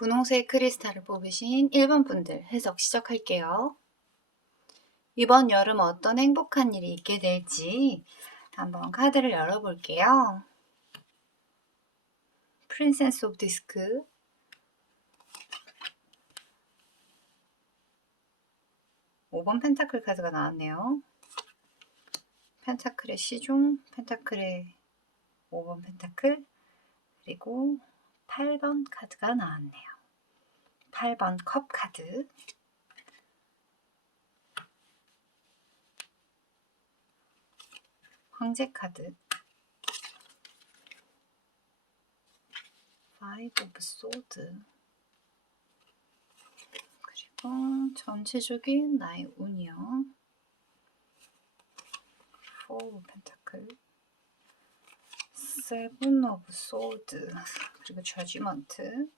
분홍색 크리스탈을 뽑으신 1번 분들 해석 시작할게요. 이번 여름 어떤 행복한 일이 있게 될지 한번 카드를 열어볼게요. 프린세스 오브 디스크, (5번) 펜타클 카드가 나왔네요. 펜타클의 시종, 펜타클의 5번 펜타클, 그리고 8번 카드가 나왔네요. 8번 컵 카드, 황제 카드, 5 오브 소드, 그리고 전체적인 나의 운이요. 4 오브 펜타클, 7 오브 소드, 그리고 저지먼트,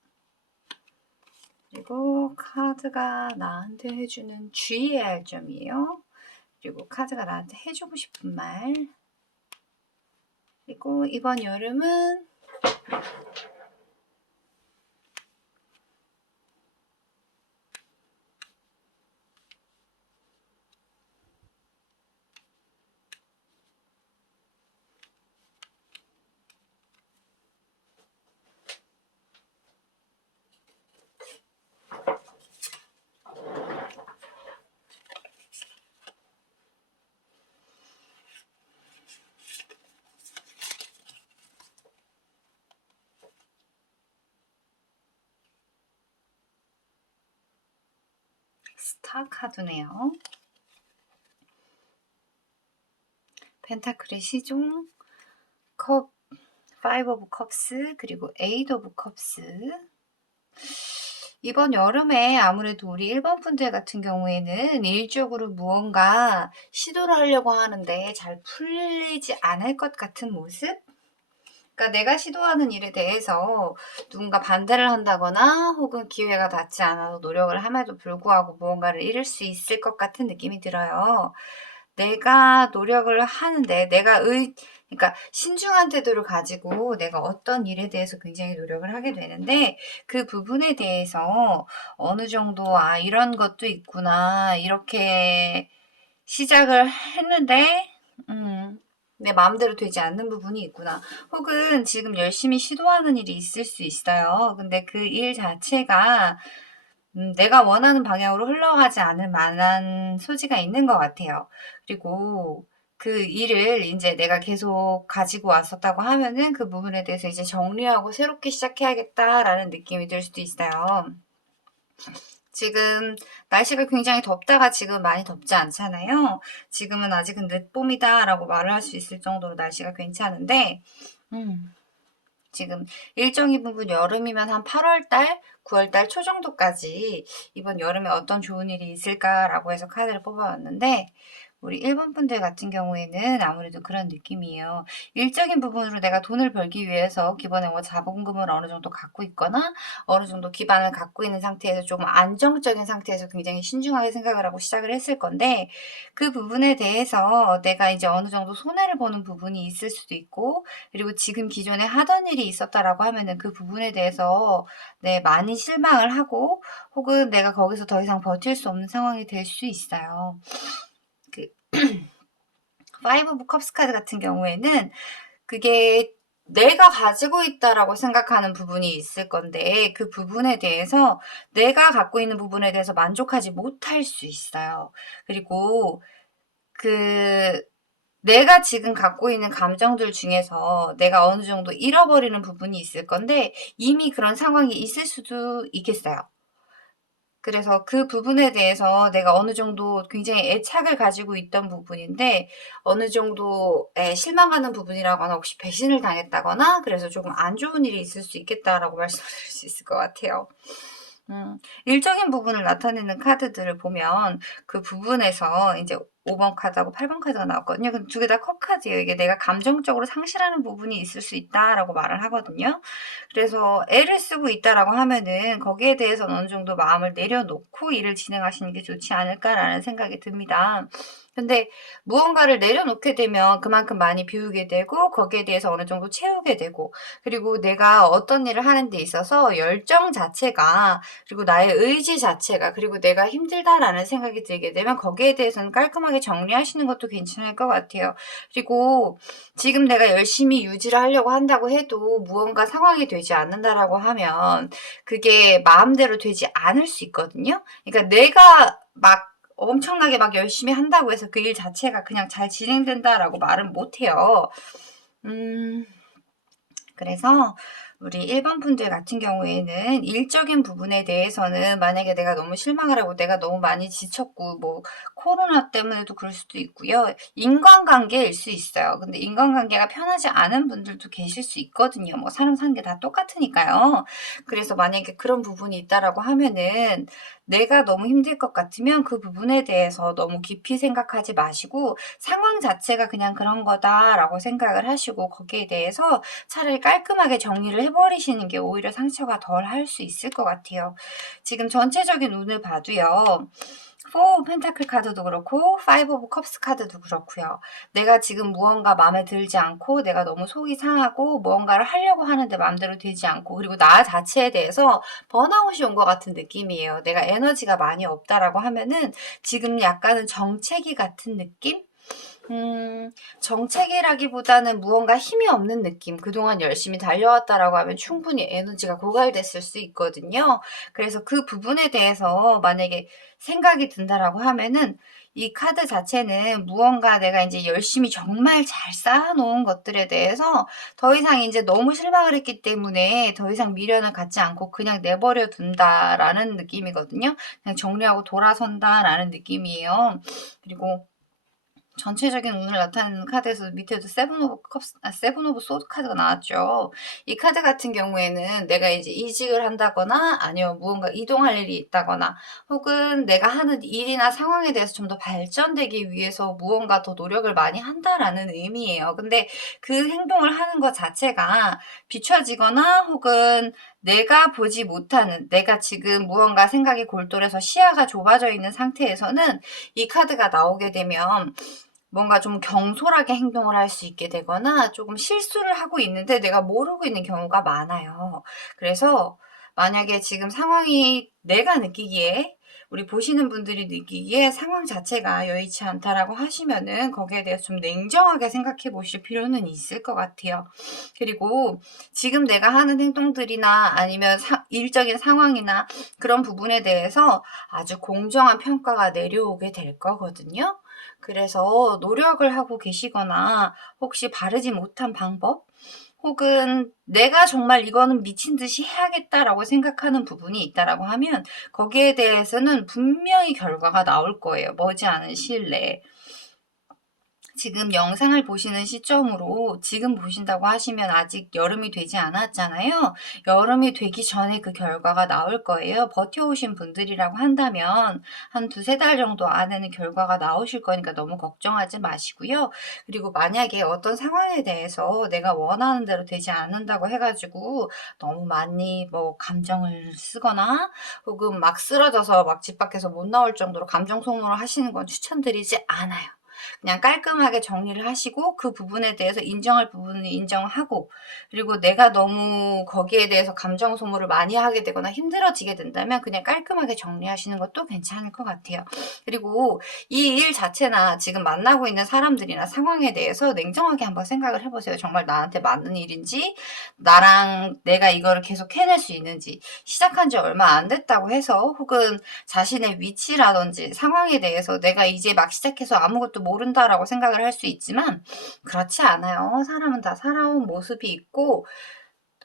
그리고 카드가 나한테 해주는 주의해야 할 점이에요. 그리고 카드가 나한테 해주고 싶은 말, 그리고 이번 여름은 스타 카드네요. 펜타클의 시종, 컵, 5 오브 컵스, 그리고 8 오브 컵스. 이번 여름에 아무래도 우리 1번 분들 같은 경우에는 일적으로 무언가 시도를 하려고 하는데 잘 풀리지 않을 것 같은 모습? 그러니까 내가 시도하는 일에 대해서 누군가 반대를 한다거나 혹은 기회가 닿지 않아서 노력을 함에도 불구하고 무언가를 이룰 수 있을 것 같은 느낌이 들어요. 내가 노력을 하는데 그러니까 신중한 태도를 가지고 내가 어떤 일에 대해서 굉장히 노력을 하게 되는데 그 부분에 대해서 어느 정도 이런 것도 있구나 이렇게 시작을 했는데 내 마음대로 되지 않는 부분이 있구나. 혹은 지금 열심히 시도하는 일이 있을 수 있어요. 근데 그 일 자체가 내가 원하는 방향으로 흘러가지 않을 만한 소지가 있는 것 같아요. 그리고 그 일을 이제 내가 계속 가지고 왔었다고 하면은 그 부분에 대해서 이제 정리하고 새롭게 시작해야겠다라는 느낌이 들 수도 있어요. 지금 날씨가 굉장히 덥다가 지금 많이 덥지 않잖아요. 지금은 아직은 늦봄이다 라고 말을 할 수 있을 정도로 날씨가 괜찮은데 지금 일정이 부분 여름이면 한 8월달, 9월달 초 정도까지 이번 여름에 어떤 좋은 일이 있을까라고 해서 카드를 뽑아왔는데 우리 1번 분들 같은 경우에는 아무래도 그런 느낌이에요. 일적인 부분으로 내가 돈을 벌기 위해서 기본에 자본금을 어느 정도 갖고 있거나 어느 정도 기반을 갖고 있는 상태에서 조금 안정적인 상태에서 굉장히 신중하게 생각을 하고 시작을 했을 건데 그 부분에 대해서 내가 이제 어느 정도 손해를 보는 부분이 있을 수도 있고 그리고 지금 기존에 하던 일이 있었다라고 하면은 그 부분에 대해서 많이 실망을 하고 혹은 내가 거기서 더 이상 버틸 수 없는 상황이 될 수 있어요. 5 오브 컵스 카드 같은 경우에는 그게 내가 가지고 있다라고 생각하는 부분이 있을 건데 그 부분에 대해서 내가 갖고 있는 부분에 대해서 만족하지 못할 수 있어요. 그리고 내가 지금 갖고 있는 감정들 중에서 내가 어느 정도 잃어버리는 부분이 있을 건데 이미 그런 상황이 있을 수도 있겠어요. 그래서 그 부분에 대해서 내가 어느 정도 굉장히 애착을 가지고 있던 부분인데 어느 정도 실망하는 부분이라거나 혹시 배신을 당했다거나 그래서 조금 안 좋은 일이 있을 수 있겠다라고 말씀드릴 수 있을 것 같아요. 일적인 부분을 나타내는 카드들을 보면 그 부분에서 이제 5번 카드하고 8번 카드가 나왔거든요. 근데 두 개 다 컵 카드예요. 이게 내가 감정적으로 상실하는 부분이 있을 수 있다라고 말을 하거든요. 그래서 애를 쓰고 있다라고 하면은 거기에 대해서는 어느 정도 마음을 내려놓고 일을 진행하시는 게 좋지 않을까라는 생각이 듭니다. 근데 무언가를 내려놓게 되면 그만큼 많이 비우게 되고 거기에 대해서 어느 정도 채우게 되고, 그리고 내가 어떤 일을 하는 데 있어서 열정 자체가, 그리고 나의 의지 자체가, 그리고 내가 힘들다라는 생각이 들게 되면 거기에 대해서는 깔끔하게 정리하시는 것도 괜찮을 것 같아요. 그리고 지금 내가 열심히 유지를 하려고 한다고 해도 무언가 상황이 되지 않는다라고 하면 그게 마음대로 되지 않을 수 있거든요. 그러니까 내가 막 엄청나게 막 열심히 한다고 해서 그 일 자체가 그냥 잘 진행된다라고 말은 못해요. 그래서 우리 1번 분들 같은 경우에는 일적인 부분에 대해서는 만약에 내가 너무 실망을 하고 내가 너무 많이 지쳤고 뭐 코로나 때문에도 그럴 수도 있고요. 인간관계일 수 있어요. 근데 인간관계가 편하지 않은 분들도 계실 수 있거든요. 뭐 사람 사는 게 다 똑같으니까요. 그래서 만약에 그런 부분이 있다라고 하면은 내가 너무 힘들 것 같으면 그 부분에 대해서 너무 깊이 생각하지 마시고 상황 자체가 그냥 그런 거다라고 생각을 하시고 거기에 대해서 차라리 깔끔하게 정리를 해버리시는 게 오히려 상처가 덜 할 수 있을 것 같아요. 지금 전체적인 운을 봐도요. 4 오브 펜타클 카드도 그렇고 5 오브 컵스 카드도 그렇고요. 내가 지금 무언가 마음에 들지 않고 내가 너무 속이 상하고 무언가를 하려고 하는데 마음대로 되지 않고, 그리고 나 자체에 대해서 번아웃이 온 것 같은 느낌이에요. 내가 에너지가 많이 없다라고 하면은 지금 약간은 정체기 같은 느낌? 정체기라기보다는 무언가 힘이 없는 느낌. 그동안 열심히 달려왔다라고 하면 충분히 에너지가 고갈됐을 수 있거든요. 그래서 그 부분에 대해서 만약에 생각이 든다라고 하면은 이 카드 자체는 무언가 내가 이제 열심히 정말 잘 쌓아놓은 것들에 대해서 더 이상 이제 너무 실망을 했기 때문에 더 이상 미련을 갖지 않고 그냥 내버려 둔다라는 느낌이거든요. 그냥 정리하고 돌아선다라는 느낌이에요. 그리고 전체적인 운을 나타내는 카드에서 밑에도 세븐 오브 소드 카드가 나왔죠. 이 카드 같은 경우에는 내가 이제 이직을 한다거나 아니면 무언가 이동할 일이 있다거나 혹은 내가 하는 일이나 상황에 대해서 좀 더 발전되기 위해서 무언가 더 노력을 많이 한다라는 의미예요. 근데 그 행동을 하는 것 자체가 비춰지거나 혹은 내가 보지 못하는, 내가 지금 무언가 생각이 골똘해서 시야가 좁아져 있는 상태에서는 이 카드가 나오게 되면 뭔가 좀 경솔하게 행동을 할 수 있게 되거나 조금 실수를 하고 있는데 내가 모르고 있는 경우가 많아요. 그래서 만약에 지금 상황이 내가 느끼기에, 우리 보시는 분들이 느끼기에 상황 자체가 여의치 않다라고 하시면은 거기에 대해서 좀 냉정하게 생각해 보실 필요는 있을 것 같아요. 그리고 지금 내가 하는 행동들이나 아니면 일적인 상황이나 그런 부분에 대해서 아주 공정한 평가가 내려오게 될 거거든요. 그래서 노력을 하고 계시거나 혹시 바르지 못한 방법 혹은 내가 정말 이거는 미친 듯이 해야겠다라고 생각하는 부분이 있다라고 하면 거기에 대해서는 분명히 결과가 나올 거예요. 머지않은 시일 내에. 지금 영상을 보시는 시점으로 지금 보신다고 하시면 아직 여름이 되지 않았잖아요. 여름이 되기 전에 그 결과가 나올 거예요. 버텨오신 분들이라고 한다면 한 두세 달 정도 안에는 결과가 나오실 거니까 너무 걱정하지 마시고요. 그리고 만약에 어떤 상황에 대해서 내가 원하는 대로 되지 않는다고 해가지고 너무 많이 뭐 감정을 쓰거나 혹은 막 쓰러져서 막 집 밖에서 못 나올 정도로 감정 소모를 하시는 건 추천드리지 않아요. 그냥 깔끔하게 정리를 하시고 그 부분에 대해서 인정할 부분은 인정하고, 그리고 내가 너무 거기에 대해서 감정 소모를 많이 하게 되거나 힘들어지게 된다면 그냥 깔끔하게 정리하시는 것도 괜찮을 것 같아요. 그리고 이 일 자체나 지금 만나고 있는 사람들이나 상황에 대해서 냉정하게 한번 생각을 해보세요. 정말 나한테 맞는 일인지, 나랑 내가 이거를 계속 해낼 수 있는지, 시작한 지 얼마 안 됐다고 해서 혹은 자신의 위치라든지 상황에 대해서 내가 이제 막 시작해서 아무것도 모른다라고 생각을 할 수 있지만 그렇지 않아요. 사람은 다 살아온 모습이 있고,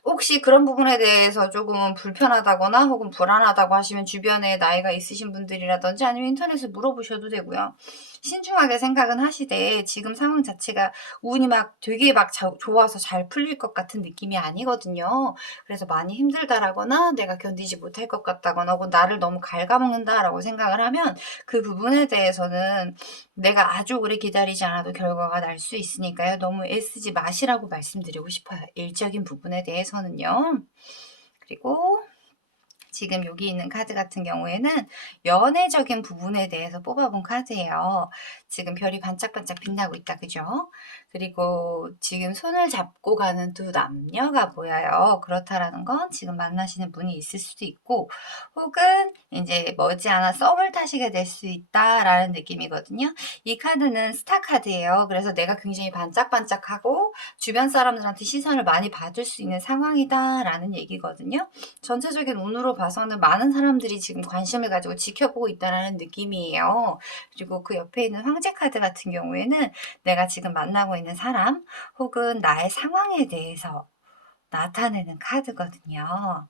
혹시 그런 부분에 대해서 조금은 불편하다거나 혹은 불안하다고 하시면 주변에 나이가 있으신 분들이라든지 아니면 인터넷에 물어보셔도 되고요. 신중하게 생각은 하시되 지금 상황 자체가 운이 막 되게 막 좋아서 잘 풀릴 것 같은 느낌이 아니거든요. 그래서 많이 힘들다라거나 내가 견디지 못할 것 같다거나 혹은 나를 너무 갉아먹는다라고 생각을 하면 그 부분에 대해서는 내가 아주 오래 기다리지 않아도 결과가 날 수 있으니까요. 너무 애쓰지 마시라고 말씀드리고 싶어요. 일적인 부분에 대해서는요. 그리고 지금 여기 있는 카드 같은 경우에는 연애적인 부분에 대해서 뽑아본 카드예요. 지금 별이 반짝반짝 빛나고 있다, 그죠? 그리고 지금 손을 잡고 가는 두 남녀가 보여요. 그렇다라는 건 지금 만나시는 분이 있을 수도 있고, 혹은 이제 머지않아 썸을 타시게 될 수 있다라는 느낌이거든요. 이 카드는 스타 카드예요. 그래서 내가 굉장히 반짝반짝하고 주변 사람들한테 시선을 많이 받을 수 있는 상황이다라는 얘기거든요. 전체적인 운으로 봐서는 많은 사람들이 지금 관심을 가지고 지켜보고 있다는 느낌이에요. 그리고 그 옆에 있는 황제 카드 같은 경우에는 내가 지금 만나고 있는 사람 혹은 나의 상황에 대해서 나타내는 카드거든요.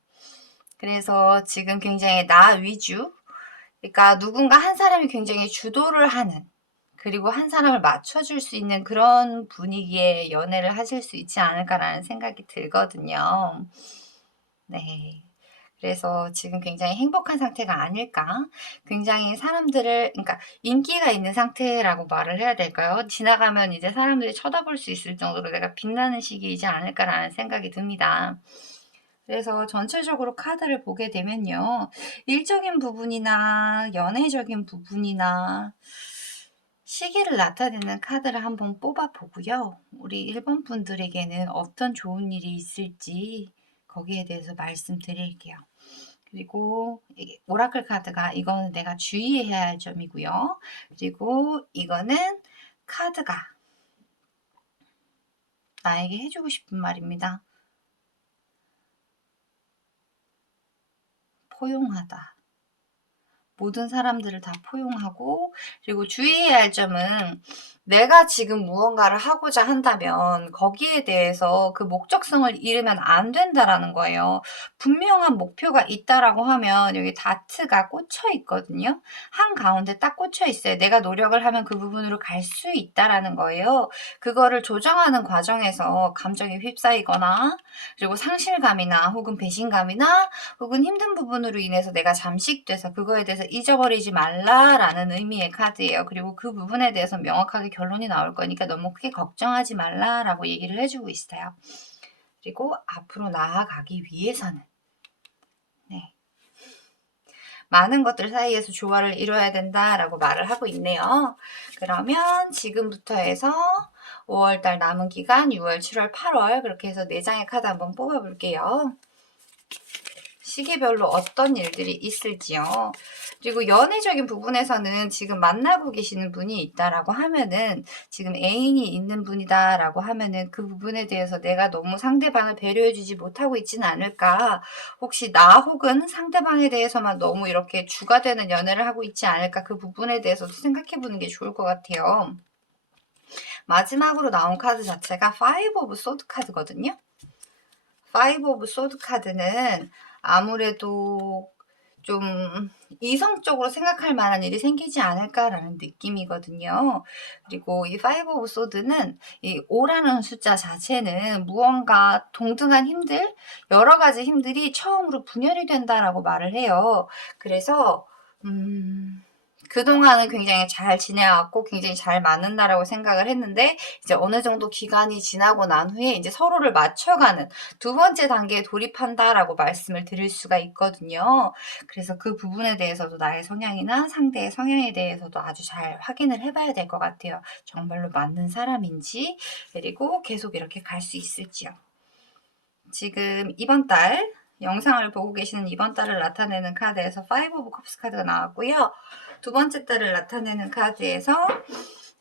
그래서 지금 굉장히 나 위주, 그러니까 누군가 한 사람이 굉장히 주도를 하는, 그리고 한 사람을 맞춰줄 수 있는 그런 분위기의 연애를 하실 수 있지 않을까라는 생각이 들거든요. 네. 그래서 지금 굉장히 행복한 상태가 아닐까? 굉장히 사람들을, 그러니까 인기가 있는 상태라고 말을 해야 될까요? 지나가면 이제 사람들이 쳐다볼 수 있을 정도로 내가 빛나는 시기이지 않을까라는 생각이 듭니다. 그래서 전체적으로 카드를 보게 되면요. 일적인 부분이나 연애적인 부분이나 시기를 나타내는 카드를 한번 뽑아보고요. 우리 1번 분들에게는 어떤 좋은 일이 있을지 거기에 대해서 말씀드릴게요. 그리고 오라클 카드가 이거는 내가 주의해야 할 점이고요. 그리고 이거는 카드가 나에게 해주고 싶은 말입니다. 포용하다. 모든 사람들을 다 포용하고, 그리고 주의해야 할 점은 내가 지금 무언가를 하고자 한다면 거기에 대해서 그 목적성을 잃으면 안 된다라는 거예요. 분명한 목표가 있다라고 하면 여기 다트가 꽂혀 있거든요. 한가운데 딱 꽂혀 있어요. 내가 노력을 하면 그 부분으로 갈 수 있다라는 거예요. 그거를 조정하는 과정에서 감정에 휩싸이거나, 그리고 상실감이나 혹은 배신감이나 혹은 힘든 부분으로 인해서 내가 잠식돼서 그거에 대해서 잊어버리지 말라라는 의미의 카드예요. 그리고 그 부분에 대해서 명확하게 결론이 나올 거니까 너무 크게 걱정하지 말라라고 얘기를 해주고 있어요. 그리고 앞으로 나아가기 위해서는 네. 많은 것들 사이에서 조화를 이뤄야 된다라고 말을 하고 있네요. 그러면 지금부터 해서 5월달 남은 기간 6월, 7월, 8월 그렇게 해서 4장의 카드 한번 뽑아볼게요. 시기별로 어떤 일들이 있을지요. 그리고 연애적인 부분에서는 지금 만나고 계시는 분이 있다라고 하면은 지금 애인이 있는 분이다라고 하면은 그 부분에 대해서 내가 너무 상대방을 배려해주지 못하고 있지는 않을까. 혹시 나 혹은 상대방에 대해서만 너무 이렇게 주가 되는 연애를 하고 있지 않을까. 그 부분에 대해서도 생각해보는 게 좋을 것 같아요. 마지막으로 나온 카드 자체가 5 오브 소드 카드거든요. 5 오브 소드 카드는 아무래도 좀 이성적으로 생각할 만한 일이 생기지 않을까라는 느낌이거든요. 그리고 이 5 오브 소드는 이 5라는 숫자 자체는 무언가 동등한 힘들, 여러 가지 힘들이 처음으로 분열이 된다라고 말을 해요. 그래서 그동안은 굉장히 잘 지내왔고 굉장히 잘 맞는다라고 생각을 했는데 이제 어느 정도 기간이 지나고 난 후에 이제 서로를 맞춰가는 두 번째 단계에 돌입한다라고 말씀을 드릴 수가 있거든요. 그래서 그 부분에 대해서도 나의 성향이나 상대의 성향에 대해서도 아주 잘 확인을 해봐야 될 것 같아요. 정말로 맞는 사람인지 그리고 계속 이렇게 갈 수 있을지요. 지금 이번 달 영상을 보고 계시는 이번 달을 나타내는 카드에서 5 오브 컵스 카드가 나왔고요. 두 번째 달을 나타내는 카드에서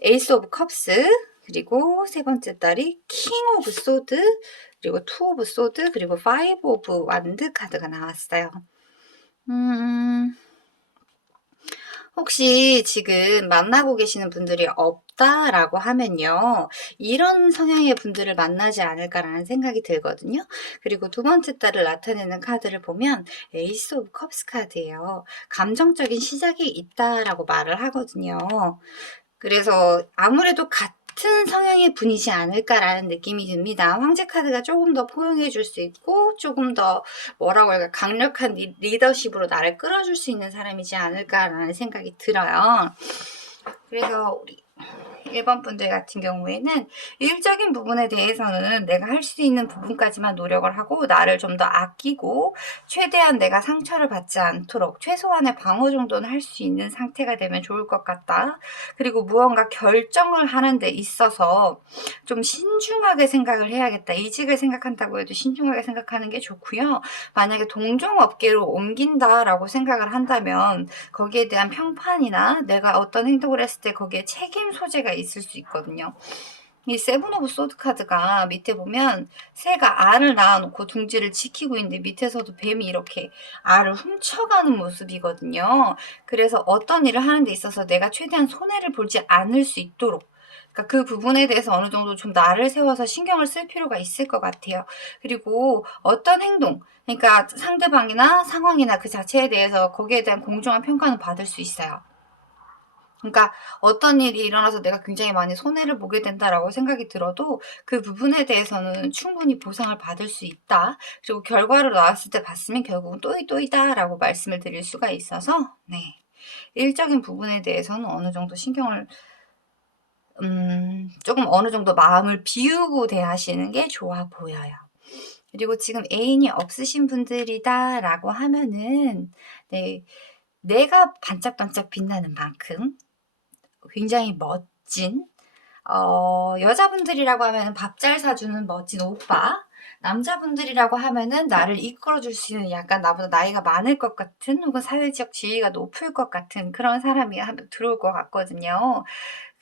에이스 오브 컵스, 그리고 세 번째 달이 킹 오브 소드, 그리고 투 오브 소드, 그리고 5 오브 완드 카드가 나왔어요. 혹시 지금 만나고 계시는 분들이 없다라고 하면요. 이런 성향의 분들을 만나지 않을까라는 생각이 들거든요. 그리고 두 번째 달을 나타내는 카드를 보면 에이스 오브 컵스 카드예요. 감정적인 시작이 있다라고 말을 하거든요. 그래서 아무래도 같은 성향의 분이지 않을까라는 느낌이 듭니다. 황제 카드가 조금 더 포용해 줄 수 있고 조금 더 뭐라고 할까 강력한 리더십으로 나를 끌어줄 수 있는 사람이지 않을까라는 생각이 들어요. 그래서 우리 1번 분들 같은 경우에는 일적인 부분에 대해서는 내가 할 수 있는 부분까지만 노력을 하고 나를 좀 더 아끼고 최대한 내가 상처를 받지 않도록 최소한의 방어 정도는 할 수 있는 상태가 되면 좋을 것 같다. 그리고 무언가 결정을 하는 데 있어서 좀 신중하게 생각을 해야겠다. 이직을 생각한다고 해도 신중하게 생각하는 게 좋고요. 만약에 동종업계로 옮긴다라고 생각을 한다면 거기에 대한 평판이나 내가 어떤 행동을 했을 때 거기에 책임 소재가 있을 수 있거든요. 이 세븐 오브 소드 카드가 밑에 보면 새가 알을 낳아놓고 둥지를 지키고 있는데 밑에서도 뱀이 이렇게 알을 훔쳐가는 모습이거든요. 그래서 어떤 일을 하는 데 있어서 내가 최대한 손해를 보지 않을 수 있도록 그러니까 그 부분에 대해서 어느 정도 좀 나를 세워서 신경을 쓸 필요가 있을 것 같아요. 그리고 어떤 행동, 그러니까 상대방이나 상황이나 그 자체에 대해서 거기에 대한 공정한 평가는 받을 수 있어요. 그러니까 어떤 일이 일어나서 내가 굉장히 많이 손해를 보게 된다라고 생각이 들어도 그 부분에 대해서는 충분히 보상을 받을 수 있다. 그리고 결과를 나왔을 때 봤으면 결국은 또이또이다라고 말씀을 드릴 수가 있어서 네. 일적인 부분에 대해서는 어느 정도 신경을 조금 어느 정도 마음을 비우고 대하시는 게 좋아 보여요. 그리고 지금 애인이 없으신 분들이다라고 하면은 네. 내가 반짝반짝 빛나는 만큼 굉장히 멋진 여자분들이라고 하면 밥 잘 사주는 멋진 오빠, 남자분들이라고 하면은 나를 이끌어줄 수 있는 약간 나보다 나이가 많을 것 같은 혹은 사회적 지위가 높을 것 같은 그런 사람이 들어올 것 같거든요.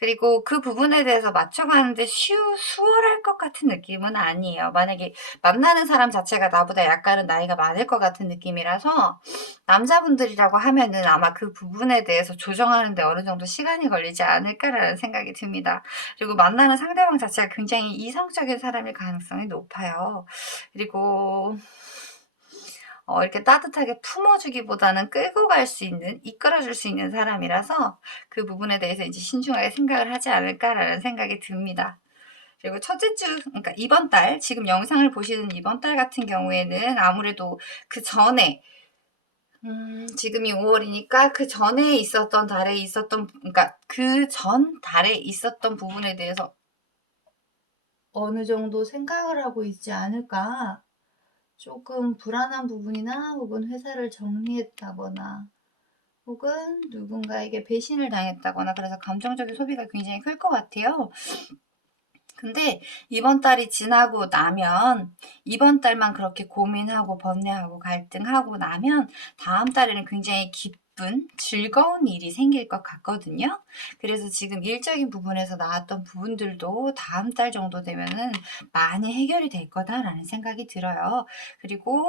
그리고 그 부분에 대해서 맞춰가는데 수월할 것 같은 느낌은 아니에요. 만약에 만나는 사람 자체가 나보다 약간은 나이가 많을 것 같은 느낌이라서 남자분들이라고 하면은 아마 그 부분에 대해서 조정하는데 어느 정도 시간이 걸리지 않을까라는 생각이 듭니다. 그리고 만나는 상대방 자체가 굉장히 이성적인 사람일 가능성이 높아요. 그리고 이렇게 따뜻하게 품어주기보다는 끌고 갈 수 있는, 이끌어줄 수 있는 사람이라서 그 부분에 대해서 이제 신중하게 생각을 하지 않을까라는 생각이 듭니다. 그리고 첫째 주, 그러니까 이번 달, 지금 영상을 보시는 이번 달 같은 경우에는 아무래도 그 전에, 지금이 5월이니까 그 전에 있었던 달에 있었던, 그러니까 그 전 달에 있었던 부분에 대해서 어느 정도 생각을 하고 있지 않을까? 조금 불안한 부분이나 혹은 회사를 정리했다거나 혹은 누군가에게 배신을 당했다거나 그래서 감정적인 소비가 굉장히 클 것 같아요. 근데 이번 달이 지나고 나면 이번 달만 그렇게 고민하고 번뇌하고 갈등하고 나면 다음 달에는 굉장히 기쁜 즐거운 일이 생길 것 같거든요. 그래서 지금 일적인 부분에서 나왔던 부분들도 다음 달 정도 되면은 많이 해결이 될 거다라는 생각이 들어요. 그리고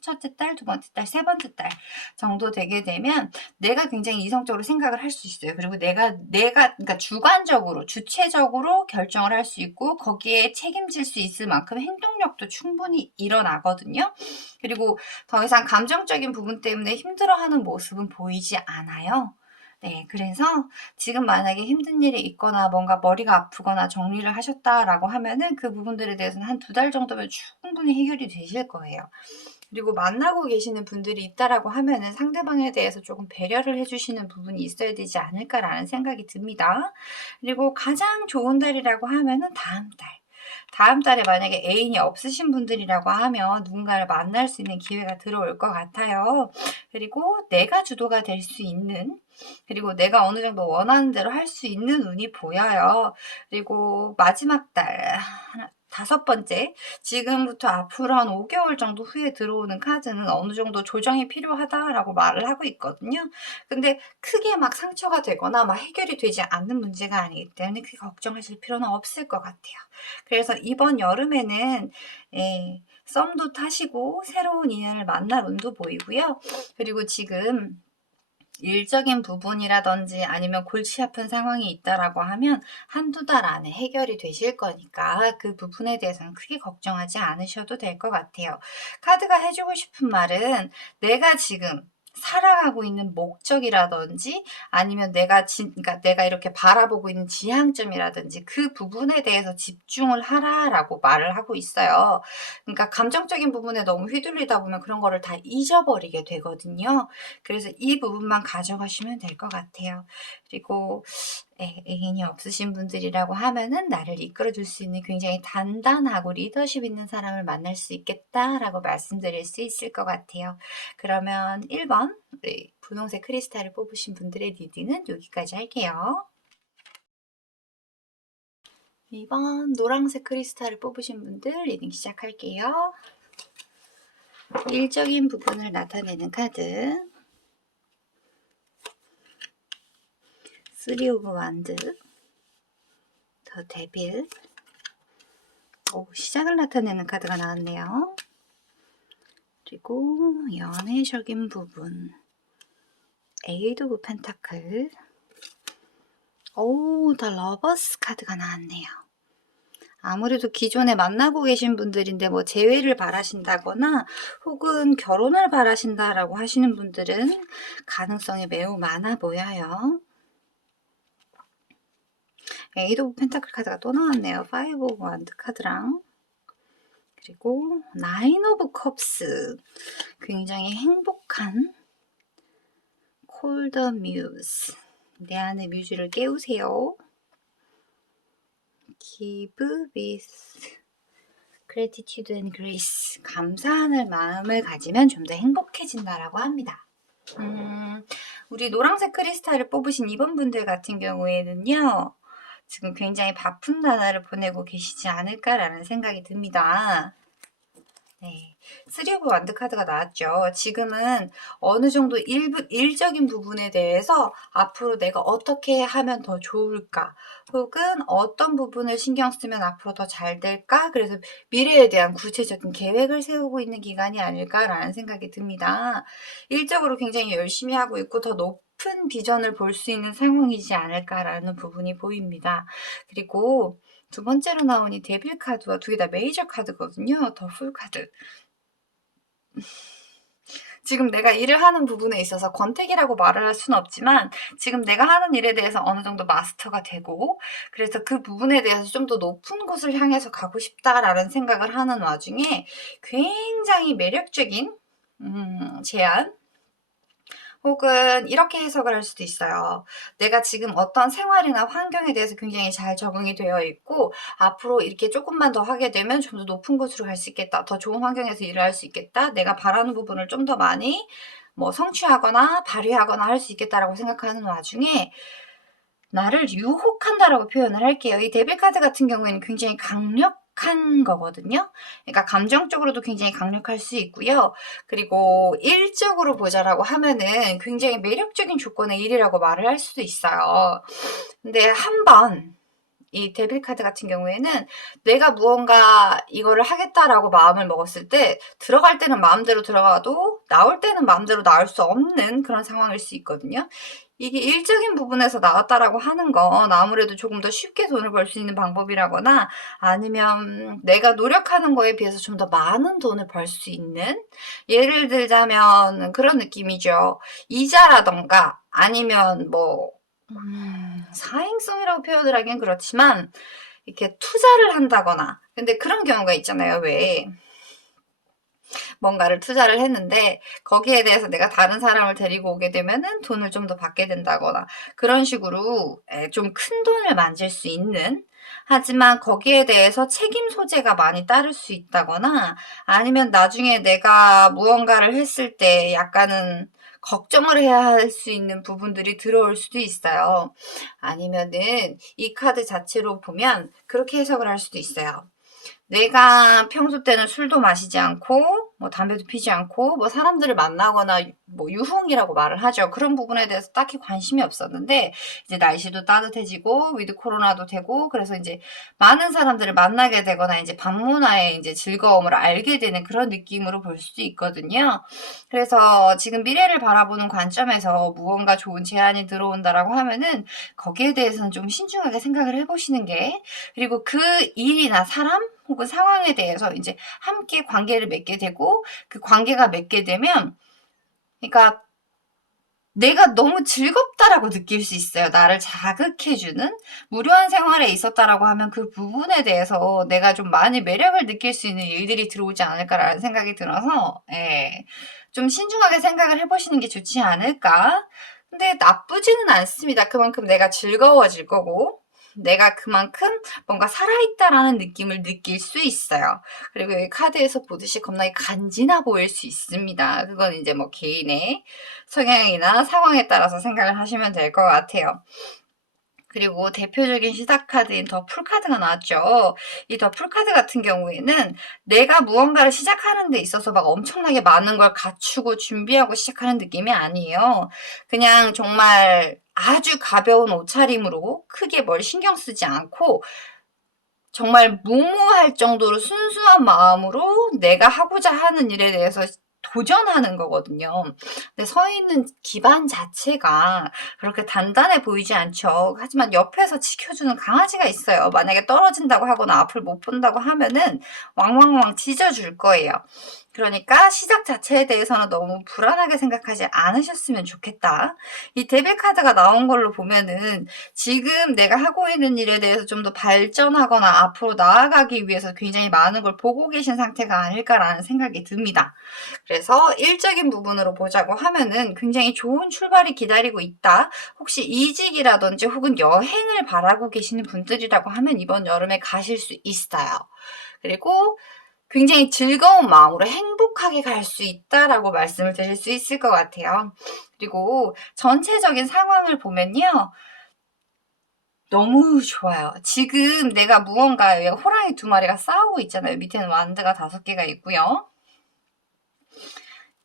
첫째 달, 두 번째 달, 세 번째 달 정도 되게 되면 내가 굉장히 이성적으로 생각을 할 수 있어요. 그리고 내가 그러니까 주관적으로, 주체적으로 결정을 할 수 있고 거기에 책임질 수 있을 만큼 행동력도 충분히 일어나거든요. 그리고 더 이상 감정적인 부분 때문에 힘들어하는 모습은 보이지 않아요. 네, 그래서 지금 만약에 힘든 일이 있거나 뭔가 머리가 아프거나 정리를 하셨다라고 하면은 그 부분들에 대해서는 한 2달 정도면 충분히 해결이 되실 거예요. 그리고 만나고 계시는 분들이 있다라고 하면은 상대방에 대해서 조금 배려를 해주시는 부분이 있어야 되지 않을까라는 생각이 듭니다. 그리고 가장 좋은 달이라고 하면은 다음 달. 다음 달에 만약에 애인이 없으신 분들이라고 하면 누군가를 만날 수 있는 기회가 들어올 것 같아요. 그리고 내가 주도가 될 수 있는 그리고 내가 어느 정도 원하는 대로 할 수 있는 운이 보여요. 그리고 마지막 달, 다섯 번째, 지금부터 앞으로 한 5개월 정도 후에 들어오는 카드는 어느 정도 조정이 필요하다라고 말을 하고 있거든요. 근데 크게 막 상처가 되거나 막 해결이 되지 않는 문제가 아니기 때문에 크게 걱정하실 필요는 없을 것 같아요. 그래서 이번 여름에는 썸도 타시고 새로운 인연을 만날 운도 보이고요. 그리고 지금 일적인 부분이라든지 아니면 골치 아픈 상황이 있다라고 하면 한두 달 안에 해결이 되실 거니까 그 부분에 대해서는 크게 걱정하지 않으셔도 될 것 같아요. 카드가 해주고 싶은 말은 내가 지금 살아가고 있는 목적이라든지 아니면 그러니까 내가 이렇게 바라보고 있는 지향점이라든지 그 부분에 대해서 집중을 하라라고 말을 하고 있어요. 그러니까 감정적인 부분에 너무 휘둘리다 보면 그런 거를 다 잊어버리게 되거든요. 그래서 이 부분만 가져가시면 될 것 같아요. 그리고 애인이 없으신 분들이라고 하면은 나를 이끌어줄 수 있는 굉장히 단단하고 리더십 있는 사람을 만날 수 있겠다라고 말씀드릴 수 있을 것 같아요. 그러면 1번 분홍색 크리스탈을 뽑으신 분들의 리딩은 여기까지 할게요. 2번 노란색 크리스탈을 뽑으신 분들 리딩 시작할게요. 일적인 부분을 나타내는 카드 3 오브 완드, 더 데빌, 시작을 나타내는 카드가 나왔네요. 그리고 연애적인 부분 에이드 오브 펜타클, 더 러버스 카드가 나왔네요. 아무래도 기존에 만나고 계신 분들인데 뭐 재회를 바라신다거나 혹은 결혼을 바라신다라고 하시는 분들은 가능성이 매우 많아 보여요. 에이드 오브 펜타클 카드가 또 나왔네요. 5 오브 완드 카드랑 그리고 9 오브 컵스, 굉장히 행복한 콜더 뮤즈, 내 안의 뮤즈를 깨우세요. Give with gratitude and grace, 감사하는 마음을 가지면 좀 더 행복해진다라고 합니다. 우리 노란색 크리스탈을 뽑으신 2번 분들 같은 경우에는요, 지금 굉장히 바쁜 나날을 보내고 계시지 않을까라는 생각이 듭니다. 네, 3 오브 완드 카드가 나왔죠. 지금은 어느 정도 일적인 부분에 대해서 앞으로 내가 어떻게 하면 더 좋을까, 혹은 어떤 부분을 신경 쓰면 앞으로 더 잘 될까, 그래서 미래에 대한 구체적인 계획을 세우고 있는 기간이 아닐까라는 생각이 듭니다. 일적으로 굉장히 열심히 하고 있고 더 높은 비전을 볼 수 있는 상황이지 않을까라는 부분이 보입니다. 그리고 두 번째로 나온 이 데빌 카드와 두 개 다 메이저 카드거든요. 더 풀 카드. 지금 내가 일을 하는 부분에 있어서 권태기라고 말을 할 수는 없지만 지금 내가 하는 일에 대해서 어느 정도 마스터가 되고 그래서 그 부분에 대해서 좀 더 높은 곳을 향해서 가고 싶다라는 생각을 하는 와중에 굉장히 매력적인 제안, 혹은 이렇게 해석을 할 수도 있어요. 내가 지금 어떤 생활이나 환경에 대해서 굉장히 잘 적응이 되어 있고 앞으로 이렇게 조금만 더 하게 되면 좀 더 높은 곳으로 갈 수 있겠다. 더 좋은 환경에서 일을 할 수 있겠다. 내가 바라는 부분을 좀 더 많이 성취하거나 발휘하거나 할 수 있겠다라고 생각하는 와중에 나를 유혹한다라고 표현을 할게요. 이 데빌 카드 같은 경우에는 굉장히 강력한 거거든요. 그러니까 감정적으로도 굉장히 강력할 수 있고요. 그리고 일적으로 보자라고 하면은 굉장히 매력적인 조건의 일이라고 말을 할 수도 있어요. 근데 한번 이 데빌 카드 같은 경우에는 내가 무언가 이거를 하겠다라고 마음을 먹었을 때 들어갈 때는 마음대로 들어가도 나올 때는 마음대로 나올 수 없는 그런 상황일 수 있거든요. 이게 일적인 부분에서 나왔다라고 하는 건 아무래도 조금 더 쉽게 돈을 벌 수 있는 방법이라거나 아니면 내가 노력하는 거에 비해서 좀 더 많은 돈을 벌 수 있는, 예를 들자면 그런 느낌이죠. 이자라던가 아니면 사행성이라고 표현을 하긴 그렇지만 이렇게 투자를 한다거나, 근데 그런 경우가 있잖아요. 왜 뭔가를 투자를 했는데 거기에 대해서 내가 다른 사람을 데리고 오게 되면은 돈을 좀 더 받게 된다거나 그런 식으로 좀 큰 돈을 만질 수 있는, 하지만 거기에 대해서 책임 소재가 많이 따를 수 있다거나 아니면 나중에 내가 무언가를 했을 때 약간은 걱정을 해야 할 수 있는 부분들이 들어올 수도 있어요. 아니면은 이 카드 자체로 보면 그렇게 해석을 할 수도 있어요. 내가 평소 때는 술도 마시지 않고 담배도 피지 않고 사람들을 만나거나 유흥이라고 말을 하죠. 그런 부분에 대해서 딱히 관심이 없었는데 이제 날씨도 따뜻해지고 위드 코로나도 되고 그래서 이제 많은 사람들을 만나게 되거나 이제 밤문화의 이제 즐거움을 알게 되는 그런 느낌으로 볼 수도 있거든요. 그래서 지금 미래를 바라보는 관점에서 무언가 좋은 제안이 들어온다라고 하면은 거기에 대해서는 좀 신중하게 생각을 해보시는 게, 그리고 그 일이나 사람 혹은 상황에 대해서 이제 함께 관계를 맺게 되고 그 관계가 맺게 되면, 그러니까 내가 너무 즐겁다라고 느낄 수 있어요. 나를 자극해주는 무료한 생활에 있었다라고 하면 그 부분에 대해서 내가 좀 많이 매력을 느낄 수 있는 일들이 들어오지 않을까라는 생각이 들어서 예, 좀 신중하게 생각을 해보시는 게 좋지 않을까. 근데 나쁘지는 않습니다. 그만큼 내가 즐거워질 거고 내가 그만큼 뭔가 살아있다라는 느낌을 느낄 수 있어요. 그리고 여기 카드에서 보듯이 겁나게 간지나 보일 수 있습니다. 그건 이제 뭐 개인의 성향이나 상황에 따라서 생각을 하시면 될 것 같아요. 그리고 대표적인 시작 카드인 더 풀카드가 나왔죠. 이 더 풀카드 같은 경우에는 내가 무언가를 시작하는 데 있어서 막 엄청나게 많은 걸 갖추고 준비하고 시작하는 느낌이 아니에요. 그냥 정말 아주 가벼운 옷차림으로 크게 뭘 신경 쓰지 않고 정말 무모할 정도로 순수한 마음으로 내가 하고자 하는 일에 대해서 도전하는 거거든요. 근데 서 있는 기반 자체가 그렇게 단단해 보이지 않죠. 하지만 옆에서 지켜주는 강아지가 있어요. 만약에 떨어진다고 하거나 앞을 못 본다고 하면은 왕왕왕 짖어줄 거예요. 그러니까 시작 자체에 대해서는 너무 불안하게 생각하지 않으셨으면 좋겠다. 이 데빌 카드가 나온 걸로 보면은 지금 내가 하고 있는 일에 대해서 좀 더 발전하거나 앞으로 나아가기 위해서 굉장히 많은 걸 보고 계신 상태가 아닐까라는 생각이 듭니다. 그래서 일적인 부분으로 보자고 하면은 굉장히 좋은 출발이 기다리고 있다. 혹시 이직이라든지 혹은 여행을 바라고 계시는 분들이라고 하면 이번 여름에 가실 수 있어요. 그리고 굉장히 즐거운 마음으로 행복하게 갈 수 있다라고 말씀을 드릴 수 있을 것 같아요. 그리고 전체적인 상황을 보면요. 너무 좋아요. 지금 내가 무언가 호랑이 2마리가 싸우고 있잖아요. 밑에는 완드가 5개가 있고요.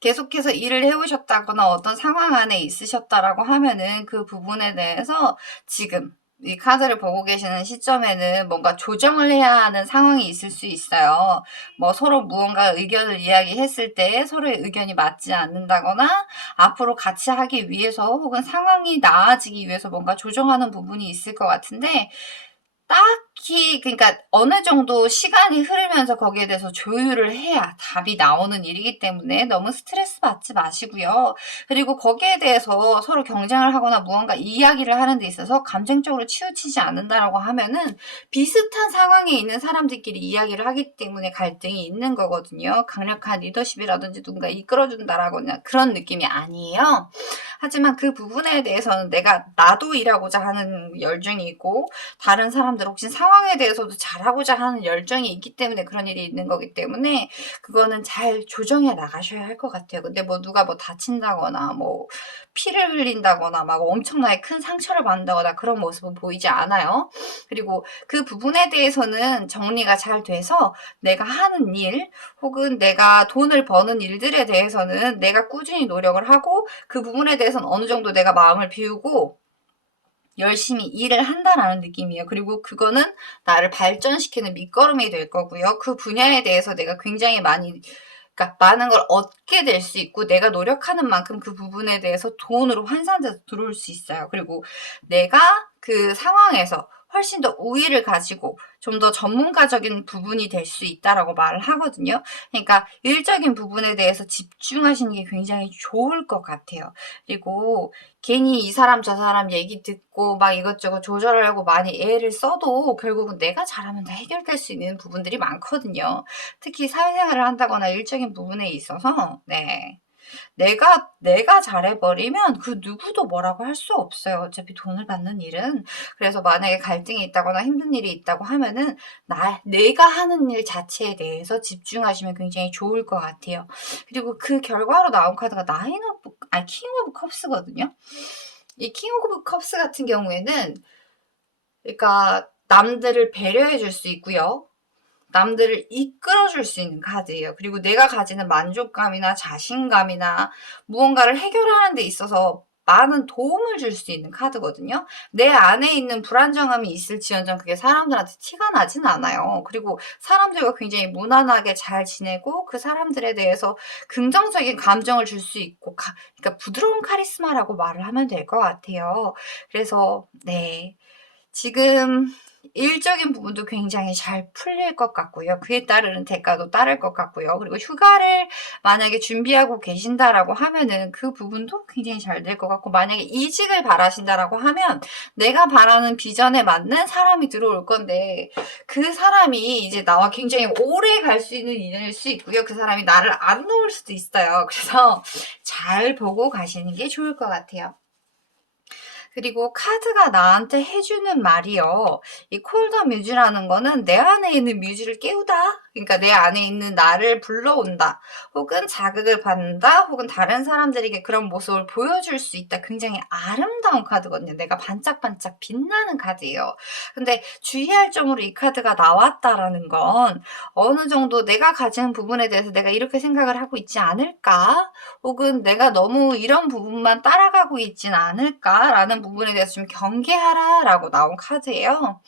계속해서 일을 해오셨다거나 어떤 상황 안에 있으셨다라고 하면은 그 부분에 대해서 지금 이 카드를 보고 계시는 시점에는 뭔가 조정을 해야 하는 상황이 있을 수 있어요. 뭐 서로 무언가 의견을 이야기했을 때 서로의 의견이 맞지 않는다거나 앞으로 같이 하기 위해서 혹은 상황이 나아지기 위해서 뭔가 조정하는 부분이 있을 것 같은데 딱히 그러니까 어느 정도 시간이 흐르면서 거기에 대해서 조율을 해야 답이 나오는 일이기 때문에 너무 스트레스 받지 마시고요. 그리고 거기에 대해서 서로 경쟁을 하거나 무언가 이야기를 하는 데 있어서 감정적으로 치우치지 않는다라고 하면은 비슷한 상황에 있는 사람들끼리 이야기를 하기 때문에 갈등이 있는 거거든요. 강력한 리더십이라든지 누군가 이끌어준다라거나 그런 느낌이 아니에요. 하지만 그 부분에 대해서는 내가 나도 일하고자 하는 열정이 있고 다른 사람들 혹시 상황에 대해서도 잘하고자 하는 열정이 있기 때문에 그런 일이 있는 거기 때문에 그거는 잘 조정해 나가셔야 할 것 같아요. 근데 뭐 누가 뭐 다친다거나 뭐 피를 흘린다거나 막 엄청나게 큰 상처를 받는다거나 그런 모습은 보이지 않아요. 그리고 그 부분에 대해서는 정리가 잘 돼서 내가 하는 일 혹은 내가 돈을 버는 일들에 대해서는 내가 꾸준히 노력을 하고 그 부분에 대해서는 어느 정도 내가 마음을 비우고 열심히 일을 한다라는 느낌이에요. 그리고 그거는 나를 발전시키는 밑거름이 될 거고요. 그 분야에 대해서 내가 굉장히 그러니까 많은 걸 얻게 될 수 있고 내가 노력하는 만큼 그 부분에 대해서 돈으로 환산돼서 들어올 수 있어요. 그리고 내가 그 상황에서 훨씬 더 우위를 가지고 좀 더 전문가적인 부분이 될 수 있다라고 말을 하거든요. 그러니까 일적인 부분에 대해서 집중하시는 게 굉장히 좋을 것 같아요. 그리고 괜히 이 사람 저 사람 얘기 듣고 막 이것저것 조절하려고 많이 애를 써도 결국은 내가 잘하면 다 해결될 수 있는 부분들이 많거든요. 특히 사회생활을 한다거나 일적인 부분에 있어서 네. 내가 잘해버리면 그 누구도 뭐라고 할 수 없어요. 어차피 돈을 받는 일은. 그래서 만약에 갈등이 있다거나 힘든 일이 있다고 하면은 내가 하는 일 자체에 대해서 집중하시면 굉장히 좋을 것 같아요. 그리고 그 결과로 나온 카드가 킹 오브 컵스거든요. 이 킹 오브 컵스 같은 경우에는 그러니까 남들을 배려해 줄 수 있고요. 남들을 이끌어줄 수 있는 카드예요. 그리고 내가 가지는 만족감이나 자신감이나 무언가를 해결하는 데 있어서 많은 도움을 줄 수 있는 카드거든요. 내 안에 있는 불안정함이 있을지언정 그게 사람들한테 티가 나진 않아요. 그리고 사람들과 굉장히 무난하게 잘 지내고 그 사람들에 대해서 긍정적인 감정을 줄 수 있고 그러니까 부드러운 카리스마라고 말을 하면 될 것 같아요. 그래서 네. 지금 일적인 부분도 굉장히 잘 풀릴 것 같고요. 그에 따르는 대가도 따를 것 같고요. 그리고 휴가를 만약에 준비하고 계신다라고 하면은 그 부분도 굉장히 잘 될 것 같고, 만약에 이직을 바라신다라고 하면 내가 바라는 비전에 맞는 사람이 들어올 건데, 그 사람이 이제 나와 굉장히 오래 갈 수 있는 인연일 수 있고요. 그 사람이 나를 안 놓을 수도 있어요. 그래서 잘 보고 가시는 게 좋을 것 같아요. 그리고 카드가 나한테 해주는 말이요. 이 콜더 뮤즈라는 거는 내 안에 있는 뮤즈를 깨우다. 그러니까 내 안에 있는 나를 불러온다. 혹은 자극을 받는다. 혹은 다른 사람들에게 그런 모습을 보여줄 수 있다. 굉장히 아름다운 카드거든요. 내가 반짝반짝 빛나는 카드예요. 근데 주의할 점으로 이 카드가 나왔다라는 건 어느 정도 내가 가진 부분에 대해서 내가 이렇게 생각을 하고 있지 않을까? 혹은 내가 너무 이런 부분만 따라가고 있진 않을까라는 부분에 대해서 좀 경계하라라고 나온 카드예요.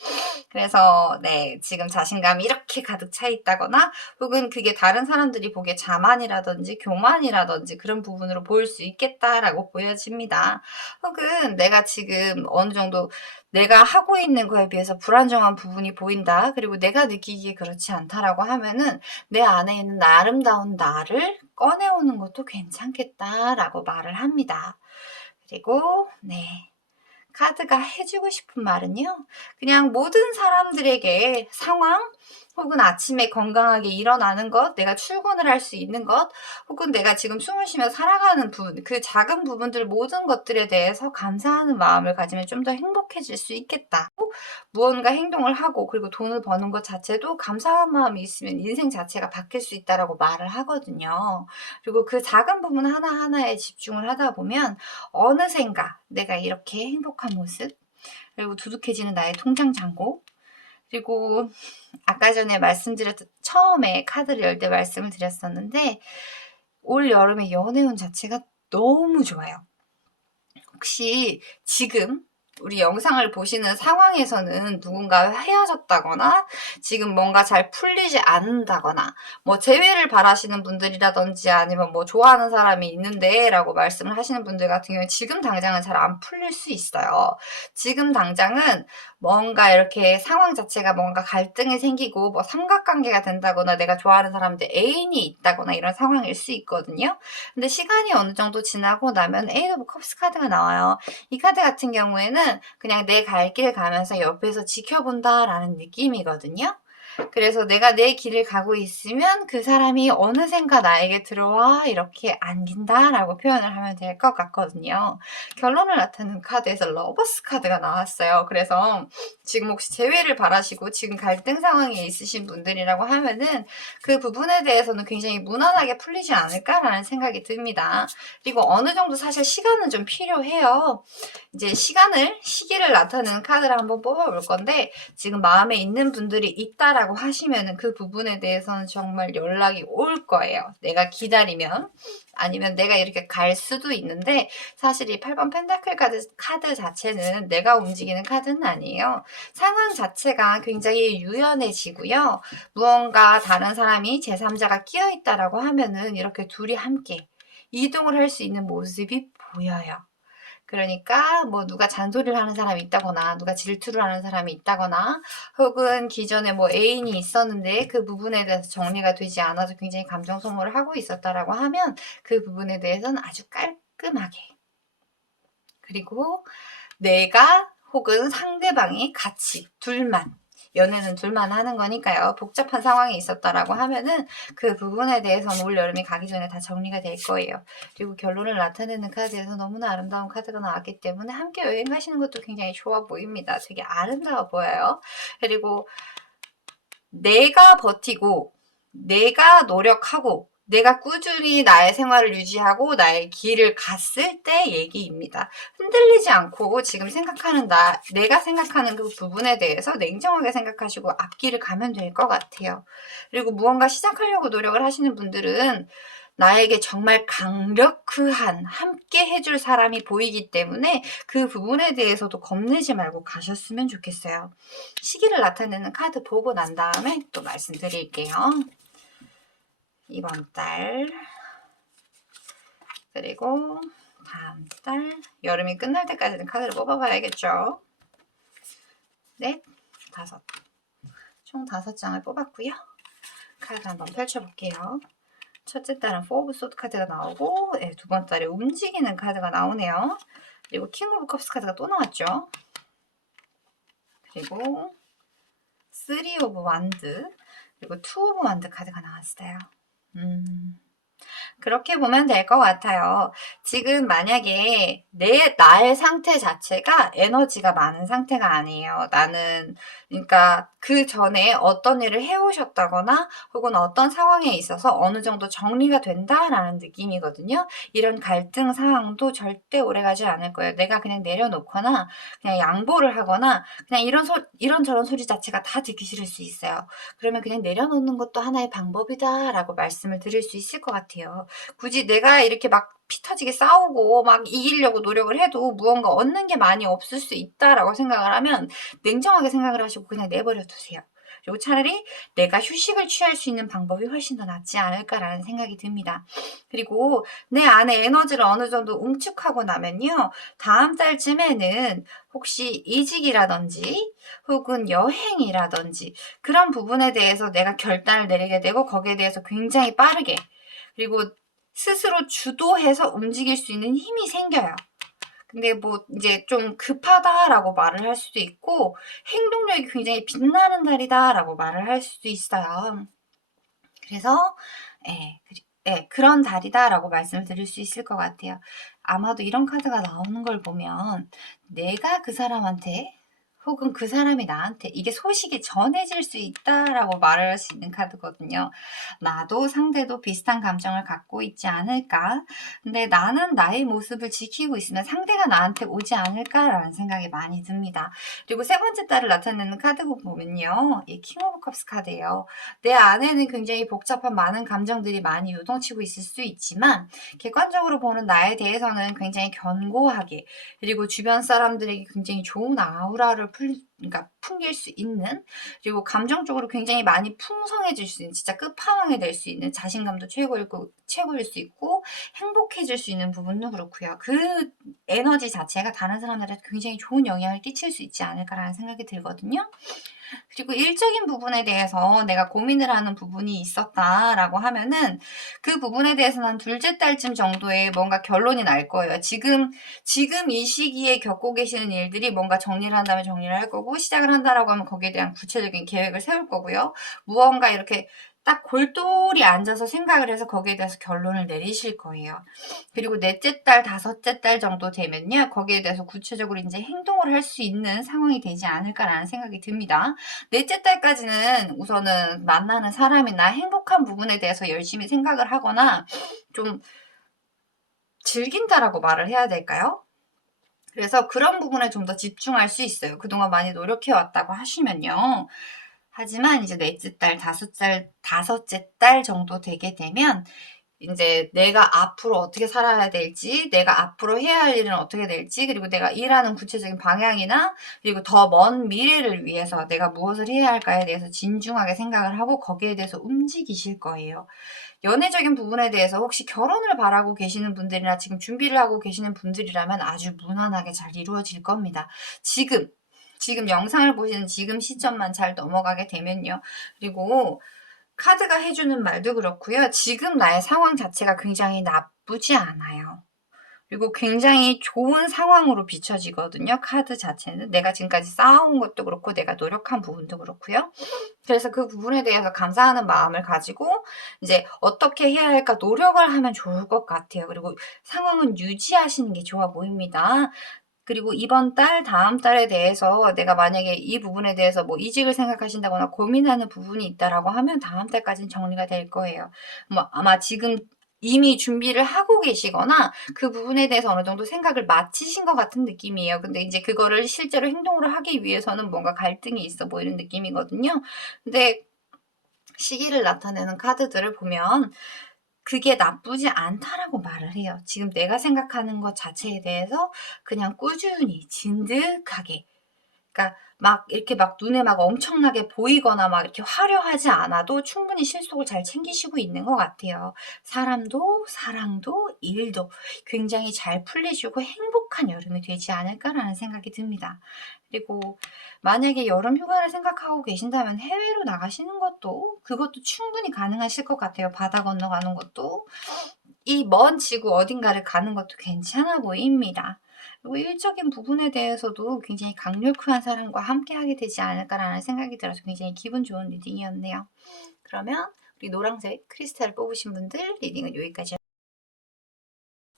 그래서 네, 지금 자신감이 이렇게 가득 차 있다거나 혹은 그게 다른 사람들이 보기에 자만이라든지 교만이라든지 그런 부분으로 보일 수 있겠다라고 보여집니다. 혹은 내가 지금 어느 정도 내가 하고 있는 거에 비해서 불안정한 부분이 보인다. 그리고 내가 느끼기에 그렇지 않다라고 하면은 내 안에 있는 아름다운 나를 꺼내오는 것도 괜찮겠다라고 말을 합니다. 그리고 네. 카드가 해주고 싶은 말은요. 그냥 모든 사람들에게 상황 혹은 아침에 건강하게 일어나는 것, 내가 출근을 할 수 있는 것, 혹은 내가 지금 숨을 쉬며 살아가는 부분, 그 작은 부분들 모든 것들에 대해서 감사하는 마음을 가지면 좀 더 행복해질 수 있겠다. 무언가 행동을 하고 그리고 돈을 버는 것 자체도 감사한 마음이 있으면 인생 자체가 바뀔 수 있다라고 말을 하거든요. 그리고 그 작은 부분 하나하나에 집중을 하다 보면 어느샌가 내가 이렇게 행복한 모습, 그리고 두둑해지는 나의 통장 잔고, 그리고 아까 전에 말씀드렸던 처음에 카드를 열 때 말씀을 드렸었는데 올 여름의 연애운 자체가 너무 좋아요. 혹시 지금 우리 영상을 보시는 상황에서는 누군가 헤어졌다거나 지금 뭔가 잘 풀리지 않는다거나 뭐 재회를 바라시는 분들이라든지 아니면 뭐 좋아하는 사람이 있는데 라고 말씀을 하시는 분들 같은 경우에 지금 당장은 잘 안 풀릴 수 있어요. 지금 당장은 뭔가 이렇게 상황 자체가 뭔가 갈등이 생기고 뭐 삼각관계가 된다거나 내가 좋아하는 사람한테 애인이 있다거나 이런 상황일 수 있거든요. 근데 시간이 어느 정도 지나고 나면 에이드 오브 컵스 카드가 나와요. 이 카드 같은 경우에는 그냥 내 갈 길 가면서 옆에서 지켜본다라는 느낌이거든요. 그래서 내가 내 길을 가고 있으면 그 사람이 어느샌가 나에게 들어와 이렇게 안긴다라고 표현을 하면 될 것 같거든요. 결론을 나타내는 카드에서 러버스 카드가 나왔어요. 그래서 지금 혹시 재회를 바라시고 지금 갈등 상황에 있으신 분들이라고 하면은 그 부분에 대해서는 굉장히 무난하게 풀리지 않을까라는 생각이 듭니다. 그리고 어느 정도 사실 시간은 좀 필요해요. 이제 시기를 나타내는 카드를 한번 뽑아볼 건데 지금 마음에 있는 분들이 있다라고 하시면은 그 부분에 대해서는 정말 연락이 올 거예요. 내가 기다리면. 아니면 내가 이렇게 갈 수도 있는데 사실 이 8번 펜타클 카드 자체는 내가 움직이는 카드는 아니에요. 상황 자체가 굉장히 유연해지고요. 무언가 다른 사람이 제3자가 끼어 있다라고 하면은 이렇게 둘이 함께 이동을 할 수 있는 모습이 보여요. 그러니까 뭐 누가 잔소리를 하는 사람이 있다거나 누가 질투를 하는 사람이 있다거나 혹은 기존에 뭐 애인이 있었는데 그 부분에 대해서 정리가 되지 않아서 굉장히 감정 소모를 하고 있었다라고 하면 그 부분에 대해서는 아주 깔끔하게, 그리고 내가 혹은 상대방이 같이 둘만, 연애는 둘만 하는 거니까요. 복잡한 상황이 있었다라고 하면은 그 부분에 대해서는 올 여름이 가기 전에 다 정리가 될 거예요. 그리고 결론을 나타내는 카드에서 너무나 아름다운 카드가 나왔기 때문에 함께 여행 가시는 것도 굉장히 좋아 보입니다. 되게 아름다워 보여요. 그리고 내가 버티고 내가 노력하고 내가 꾸준히 나의 생활을 유지하고 나의 길을 갔을 때 얘기입니다. 흔들리지 않고 지금 생각하는 내가 생각하는 그 부분에 대해서 냉정하게 생각하시고 앞길을 가면 될 것 같아요. 그리고 무언가 시작하려고 노력을 하시는 분들은 나에게 정말 강력한 함께 해줄 사람이 보이기 때문에 그 부분에 대해서도 겁내지 말고 가셨으면 좋겠어요. 시기를 나타내는 카드 보고 난 다음에 또 말씀드릴게요. 이번 달, 그리고 다음 달, 여름이 끝날 때까지는 카드를 뽑아봐야겠죠. 네, 다섯. 총 5장을 뽑았고요. 카드 한번 펼쳐볼게요. 첫째 달은 4 오브 소드 카드가 나오고, 두 번째 달에 움직이는 카드가 나오네요. 그리고 킹 오브 컵스 카드가 또 나왔죠. 그리고 3 오브 완드, 그리고 2 오브 완드 카드가 나왔어요. 그렇게 보면 될 것 같아요. 지금 만약에 나의 상태 자체가 에너지가 많은 상태가 아니에요. 나는 그러니까 그 전에 어떤 일을 해오셨다거나 혹은 어떤 상황에 있어서 어느 정도 정리가 된다라는 느낌이거든요. 이런 갈등 상황도 절대 오래가지 않을 거예요. 내가 그냥 내려놓거나 그냥 양보를 하거나 그냥 이런저런 소리 자체가 다 듣기 싫을 수 있어요. 그러면 그냥 내려놓는 것도 하나의 방법이다라고 말씀을 드릴 수 있을 것 같아요. 굳이 내가 이렇게 막 피 터지게 싸우고 막 이기려고 노력을 해도 무언가 얻는 게 많이 없을 수 있다라고 생각을 하면 냉정하게 생각을 하시고 그냥 내버려 두세요. 그리고 차라리 내가 휴식을 취할 수 있는 방법이 훨씬 더 낫지 않을까라는 생각이 듭니다. 그리고 내 안에 에너지를 어느 정도 응축하고 나면요. 다음 달쯤에는 혹시 이직이라든지 혹은 여행이라든지 그런 부분에 대해서 내가 결단을 내리게 되고 거기에 대해서 굉장히 빠르게 그리고 스스로 주도해서 움직일 수 있는 힘이 생겨요. 근데 뭐 이제 좀 급하다라고 말을 할 수도 있고 행동력이 굉장히 빛나는 달이다라고 말을 할 수도 있어요. 그래서 그런 달이다라고 말씀을 드릴 수 있을 것 같아요. 아마도 이런 카드가 나오는 걸 보면 내가 그 사람한테 혹은 그 사람이 나한테 이게 소식이 전해질 수 있다라고 말을 할 수 있는 카드거든요. 나도 상대도 비슷한 감정을 갖고 있지 않을까? 근데 나는 나의 모습을 지키고 있으면 상대가 나한테 오지 않을까라는 생각이 많이 듭니다. 그리고 세 번째 달을 나타내는 카드북 보면요. 이 킹 오브 컵스 카드예요. 내 안에는 굉장히 복잡한 많은 감정들이 많이 요동치고 있을 수 있지만 객관적으로 보는 나에 대해서는 굉장히 견고하게 그리고 주변 사람들에게 굉장히 좋은 아우라를 그러니까 풍길 수 있는 그리고 감정적으로 굉장히 많이 풍성해질 수 있는 진짜 끝판왕이 될 수 있는 자신감도 최고일 수 있고 행복해질 수 있는 부분도 그렇고요. 그 에너지 자체가 다른 사람들한테 굉장히 좋은 영향을 끼칠 수 있지 않을까라는 생각이 들거든요. 그리고 일적인 부분에 대해서 내가 고민을 하는 부분이 있었다라고 하면은 그 부분에 대해서는 한 둘째 달쯤 정도에 뭔가 결론이 날 거예요. 지금 이 시기에 겪고 계시는 일들이 뭔가 정리를 한다면 정리를 할 거고 시작을 한다라고 하면 거기에 대한 구체적인 계획을 세울 거고요. 무언가 이렇게 딱 골똘히 앉아서 생각을 해서 거기에 대해서 결론을 내리실 거예요. 그리고 넷째 달, 다섯째 달 정도 되면요. 거기에 대해서 구체적으로 이제 행동을 할 수 있는 상황이 되지 않을까라는 생각이 듭니다. 넷째 달까지는 우선은 만나는 사람이나 행복한 부분에 대해서 열심히 생각을 하거나 좀 즐긴다라고 말을 해야 될까요? 그래서 그런 부분에 좀 더 집중할 수 있어요. 그동안 많이 노력해왔다고 하시면요. 하지만 이제 넷째 달, 다섯째 달 정도 되게 되면 이제 내가 앞으로 어떻게 살아야 될지, 내가 앞으로 해야 할 일은 어떻게 될지, 그리고 내가 일하는 구체적인 방향이나, 그리고 더 먼 미래를 위해서 내가 무엇을 해야 할까에 대해서 진중하게 생각을 하고 거기에 대해서 움직이실 거예요. 연애적인 부분에 대해서 혹시 결혼을 바라고 계시는 분들이나 지금 준비를 하고 계시는 분들이라면 아주 무난하게 잘 이루어질 겁니다. 지금 영상을 보시는 지금 시점만 잘 넘어가게 되면요. 그리고 카드가 해주는 말도 그렇고요. 지금 나의 상황 자체가 굉장히 나쁘지 않아요. 그리고 굉장히 좋은 상황으로 비춰지거든요. 카드 자체는. 내가 지금까지 쌓아온 것도 그렇고 내가 노력한 부분도 그렇고요. 그래서 그 부분에 대해서 감사하는 마음을 가지고 이제 어떻게 해야 할까 노력을 하면 좋을 것 같아요. 그리고 상황은 유지하시는 게 좋아 보입니다. 그리고 이번 달, 다음 달에 대해서 내가 만약에 이 부분에 대해서 뭐 이직을 생각하신다거나 고민하는 부분이 있다라고 하면 다음 달까지는 정리가 될 거예요. 뭐 아마 지금 이미 준비를 하고 계시거나 그 부분에 대해서 어느 정도 생각을 마치신 것 같은 느낌이에요. 근데 이제 그거를 실제로 행동으로 하기 위해서는 뭔가 갈등이 있어 보이는 느낌이거든요. 근데 시기를 나타내는 카드들을 보면 그게 나쁘지 않다라고 말을 해요. 지금 내가 생각하는 것 자체에 대해서 그냥 꾸준히 진득하게 그러니까 막 이렇게 막 눈에 막 엄청나게 보이거나 막 이렇게 화려하지 않아도 충분히 실속을 잘 챙기시고 있는 것 같아요. 사람도 사랑도 일도 굉장히 잘 풀리시고 행복한 행복한 여름이 되지 않을까라는 생각이 듭니다. 그리고 만약에 여름 휴가를 생각하고 계신다면 해외로 나가시는 것도 그것도 충분히 가능하실 것 같아요. 바다 건너가는 것도. 이 먼 지구 어딘가를 가는 것도 괜찮아 보입니다. 그리고 일적인 부분에 대해서도 굉장히 강력한 사람과 함께하게 되지 않을까라는 생각이 들어서 굉장히 기분 좋은 리딩이었네요. 그러면 우리 노란색 크리스탈을 뽑으신 분들 리딩은 여기까지.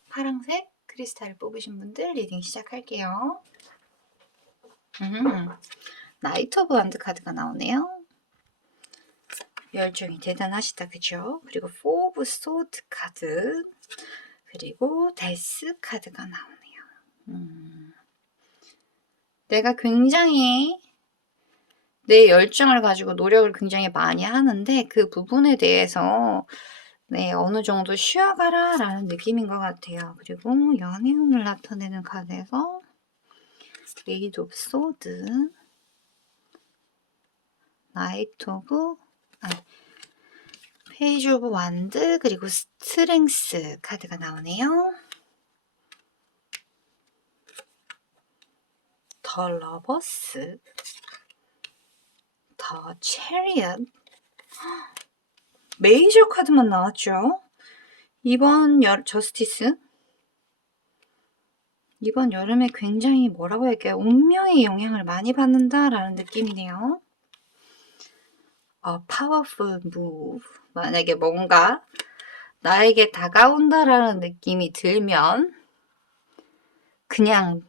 파란색 크리스탈을 뽑으신 분들 리딩 시작할게요. 나이트 오브 완드 카드가 나오네요. 열정이 대단하시다, 그죠? 그리고 포 오브 소드 카드, 그리고 데스 카드가 나오네요. 내가 굉장히 내 열정을 가지고 노력을 굉장히 많이 하는데 그 부분에 대해서 어느 정도 쉬어가라 라는 느낌인 것 같아요. 그리고 연애운을 나타내는 카드에서 레이드 오브 소드, 나이트 오브 페이지 오브 완드, 그리고 스트렝스 카드가 나오네요. 더 러버스, 더 체리엇, 메이저 카드만 나왔죠. 이번 저스티스, 이번 여름에 굉장히 뭐라고 할까요? 운명의 영향을 많이 받는다라는 느낌이네요. powerful move. 만약에 뭔가 나에게 다가온다라는 느낌이 들면 그냥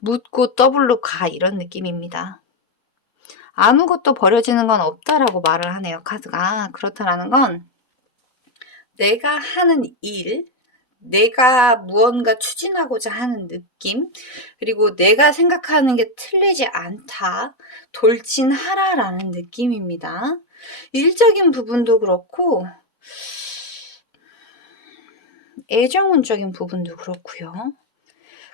묻고 더블로 가 이런 느낌입니다. 아무것도 버려지는 건 없다라고 말을 하네요. 카드가. 그렇다라는 건 내가 하는 일, 내가 무언가 추진하고자 하는 느낌, 그리고 내가 생각하는 게 틀리지 않다, 돌진하라라는 느낌입니다. 일적인 부분도 그렇고 애정운적인 부분도 그렇고요.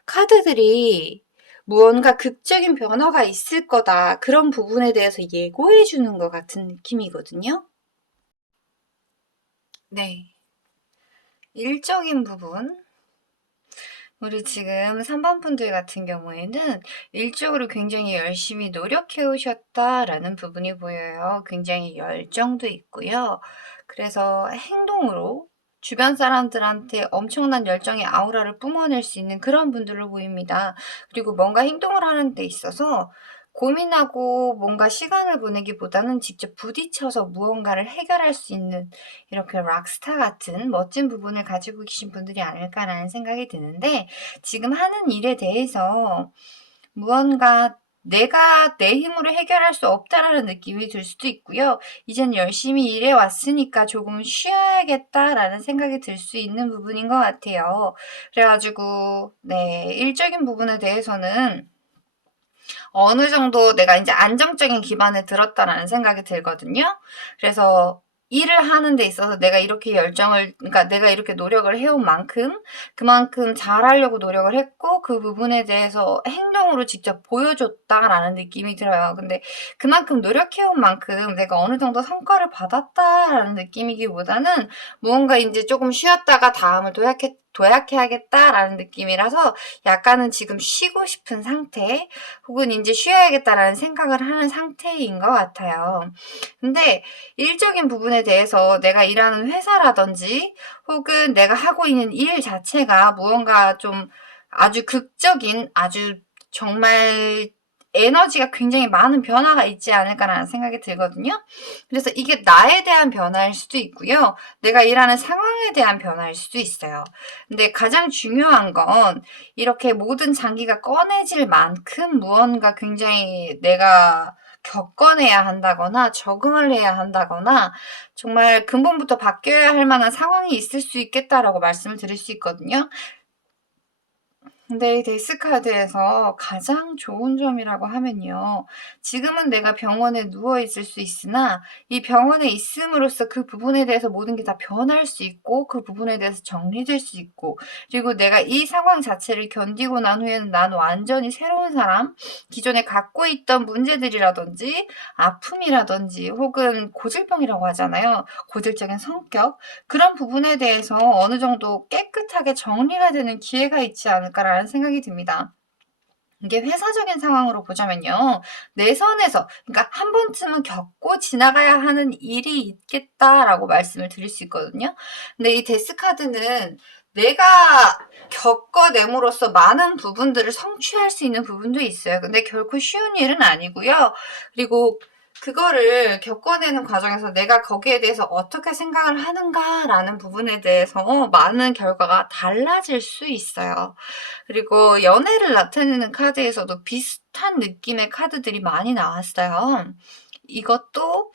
카드들이 무언가 극적인 변화가 있을 거다, 그런 부분에 대해서 예고해 주는 것 같은 느낌이거든요. 네. 일적인 부분, 우리 지금 3번 분들 같은 경우에는 일적으로 굉장히 열심히 노력해 오셨다라는 부분이 보여요. 굉장히 열정도 있고요. 그래서 행동으로 주변 사람들한테 엄청난 열정의 아우라를 뿜어낼 수 있는 그런 분들로 보입니다. 그리고 뭔가 행동을 하는 데 있어서 고민하고 뭔가 시간을 보내기보다는 직접 부딪혀서 무언가를 해결할 수 있는 이렇게 락스타 같은 멋진 부분을 가지고 계신 분들이 아닐까라는 생각이 드는데, 지금 하는 일에 대해서 무언가 내가 내 힘으로 해결할 수 없다라는 느낌이 들 수도 있고요. 이젠 열심히 일해 왔으니까 조금 쉬어야겠다라는 생각이 들 수 있는 부분인 것 같아요. 그래가지고 일적인 부분에 대해서는 어느 정도 내가 이제 안정적인 기반에 들었다라는 생각이 들거든요. 그래서 일을 하는 데 있어서 내가 이렇게 그러니까 내가 이렇게 노력을 해온 만큼 그만큼 잘하려고 노력을 했고 그 부분에 대해서 행동으로 직접 보여줬다라는 느낌이 들어요. 근데 그만큼 노력해온 만큼 내가 어느 정도 성과를 받았다라는 느낌이기보다는 무언가 이제 조금 쉬었다가 다음을 도약해야겠다라는 느낌이라서 약간은 지금 쉬고 싶은 상태, 혹은 이제 쉬어야겠다라는 생각을 하는 상태인 것 같아요. 근데 일적인 부분에 대해서 내가 일하는 회사라든지 혹은 내가 하고 있는 일 자체가 무언가 좀 아주 극적인, 아주 정말 에너지가 굉장히 많은 변화가 있지 않을까라는 생각이 들거든요. 그래서 이게 나에 대한 변화일 수도 있고요. 내가 일하는 상황에 대한 변화일 수도 있어요. 근데 가장 중요한 건 이렇게 모든 장기가 꺼내질 만큼 무언가 굉장히 내가 겪어내야 한다거나 적응을 해야 한다거나 정말 근본부터 바뀌어야 할 만한 상황이 있을 수 있겠다라고 말씀을 드릴 수 있거든요. 근데 이 데스카드에서 가장 좋은 점이라고 하면요. 지금은 내가 병원에 누워 있을 수 있으나 이 병원에 있음으로써 그 부분에 대해서 모든 게 다 변할 수 있고 그 부분에 대해서 정리될 수 있고, 그리고 내가 이 상황 자체를 견디고 난 후에는 난 완전히 새로운 사람, 기존에 갖고 있던 문제들이라든지 아픔이라든지 혹은 고질병이라고 하잖아요. 고질적인 성격, 그런 부분에 대해서 어느 정도 깨끗한 뚜렷하게 정리가 되는 기회가 있지 않을까라는 생각이 듭니다. 이게 회사적인 상황으로 보자면요. 내 선에서, 그러니까 한 번쯤은 겪고 지나가야 하는 일이 있겠다라고 말씀을 드릴 수 있거든요. 근데 이 데스카드는 내가 겪어냄으로써 많은 부분들을 성취할 수 있는 부분도 있어요. 근데 결코 쉬운 일은 아니고요. 그리고 그거를 겪어내는 과정에서 내가 거기에 대해서 어떻게 생각을 하는가라는 부분에 대해서 많은 결과가 달라질 수 있어요. 그리고 연애를 나타내는 카드에서도 비슷한 느낌의 카드들이 많이 나왔어요. 이것도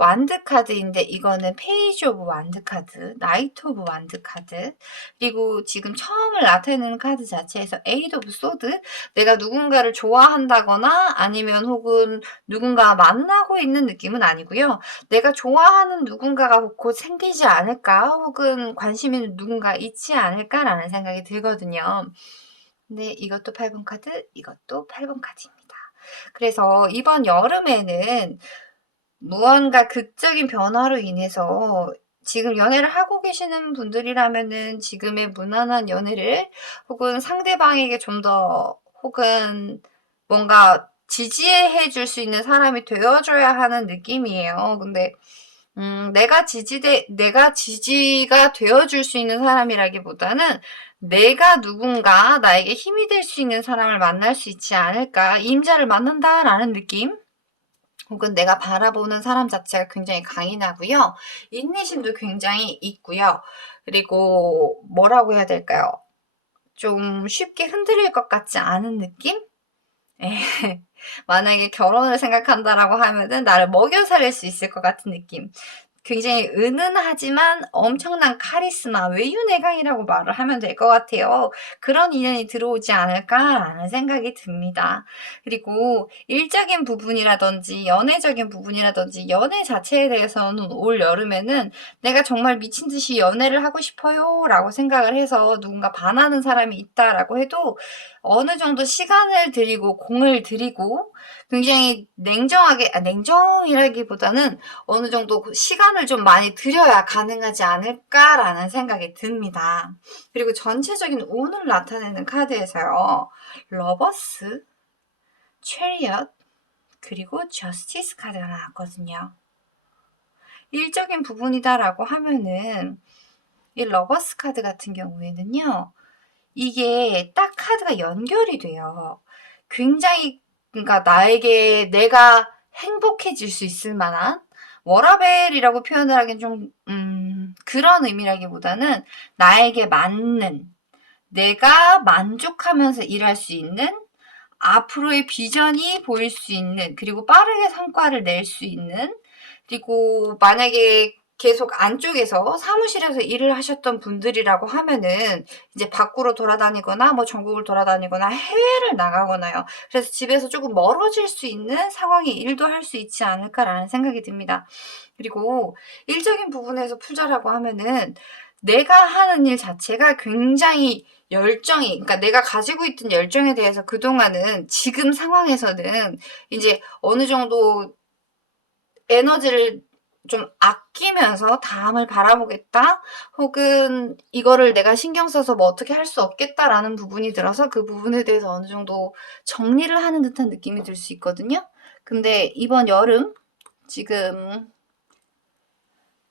완드 카드인데 이거는 페이지 오브 완드 카드, 나이트 오브 완드 카드, 그리고 지금 처음을 나타내는 카드 자체에서 에이드 오브 소드, 내가 누군가를 좋아한다거나 아니면 혹은 누군가 만나고 있는 느낌은 아니고요. 내가 좋아하는 누군가가 곧 생기지 않을까 혹은 관심 있는 누군가 있지 않을까라는 생각이 들거든요. 근데 이것도 8번 카드, 이것도 8번 카드입니다. 그래서 이번 여름에는 무언가 극적인 변화로 인해서 지금 연애를 하고 계시는 분들이라면은 지금의 무난한 연애를 혹은 상대방에게 좀 더 혹은 뭔가 지지해 줄 수 있는 사람이 되어줘야 하는 느낌이에요. 근데 내가 지지가 되어줄 수 있는 사람이라기보다는 내가 누군가 나에게 힘이 될 수 있는 사람을 만날 수 있지 않을까, 임자를 만난다라는 느낌? 혹은 내가 바라보는 사람 자체가 굉장히 강인하고요. 인내심도 굉장히 있고요. 그리고 뭐라고 해야 될까요? 좀 쉽게 흔들릴 것 같지 않은 느낌? 예. 만약에 결혼을 생각한다라고 하면은 나를 먹여 살릴 수 있을 것 같은 느낌. 굉장히 은은하지만 엄청난 카리스마, 외유내강이라고 말을 하면 될 것 같아요. 그런 인연이 들어오지 않을까라는 생각이 듭니다. 그리고 일적인 부분이라든지 연애적인 부분이라든지 연애 자체에 대해서는 올 여름에는 내가 정말 미친 듯이 연애를 하고 싶어요 라고 생각을 해서 누군가 반하는 사람이 있다라고 해도 어느 정도 시간을 들이고 공을 들이고 굉장히 냉정하게, 냉정이라기보다는 어느 정도 시간을 좀 많이 들여야 가능하지 않을까라는 생각이 듭니다. 그리고 전체적인 운을 나타내는 카드에서요. 러버스, 체리엇, 그리고 저스티스 카드가 나왔거든요. 일적인 부분이다라고 하면은 이 러버스 카드 같은 경우에는요. 이게 딱 카드가 연결이 돼요. 굉장히 그러니까 나에게 내가 행복해질 수 있을 만한 워라벨이라고 표현을 하긴 좀 그런 의미라기보다는 나에게 맞는 내가 만족하면서 일할 수 있는 앞으로의 비전이 보일 수 있는 그리고 빠르게 성과를 낼 수 있는 그리고 만약에 계속 안쪽에서 사무실에서 일을 하셨던 분들이라고 하면은 이제 밖으로 돌아다니거나 뭐 전국을 돌아다니거나 해외를 나가거나요. 그래서 집에서 조금 멀어질 수 있는 상황이 일도 할 수 있지 않을까라는 생각이 듭니다. 그리고 일적인 부분에서 풀자라고 하면은 내가 하는 일 자체가 굉장히 열정이, 그러니까 내가 가지고 있던 열정에 대해서 그동안은 지금 상황에서는 이제 어느 정도 에너지를 좀 아끼면서 다음을 바라보겠다 혹은 이거를 내가 신경 써서 뭐 어떻게 할 수 없겠다라는 부분이 들어서 그 부분에 대해서 어느 정도 정리를 하는 듯한 느낌이 들 수 있거든요. 근데 이번 여름 지금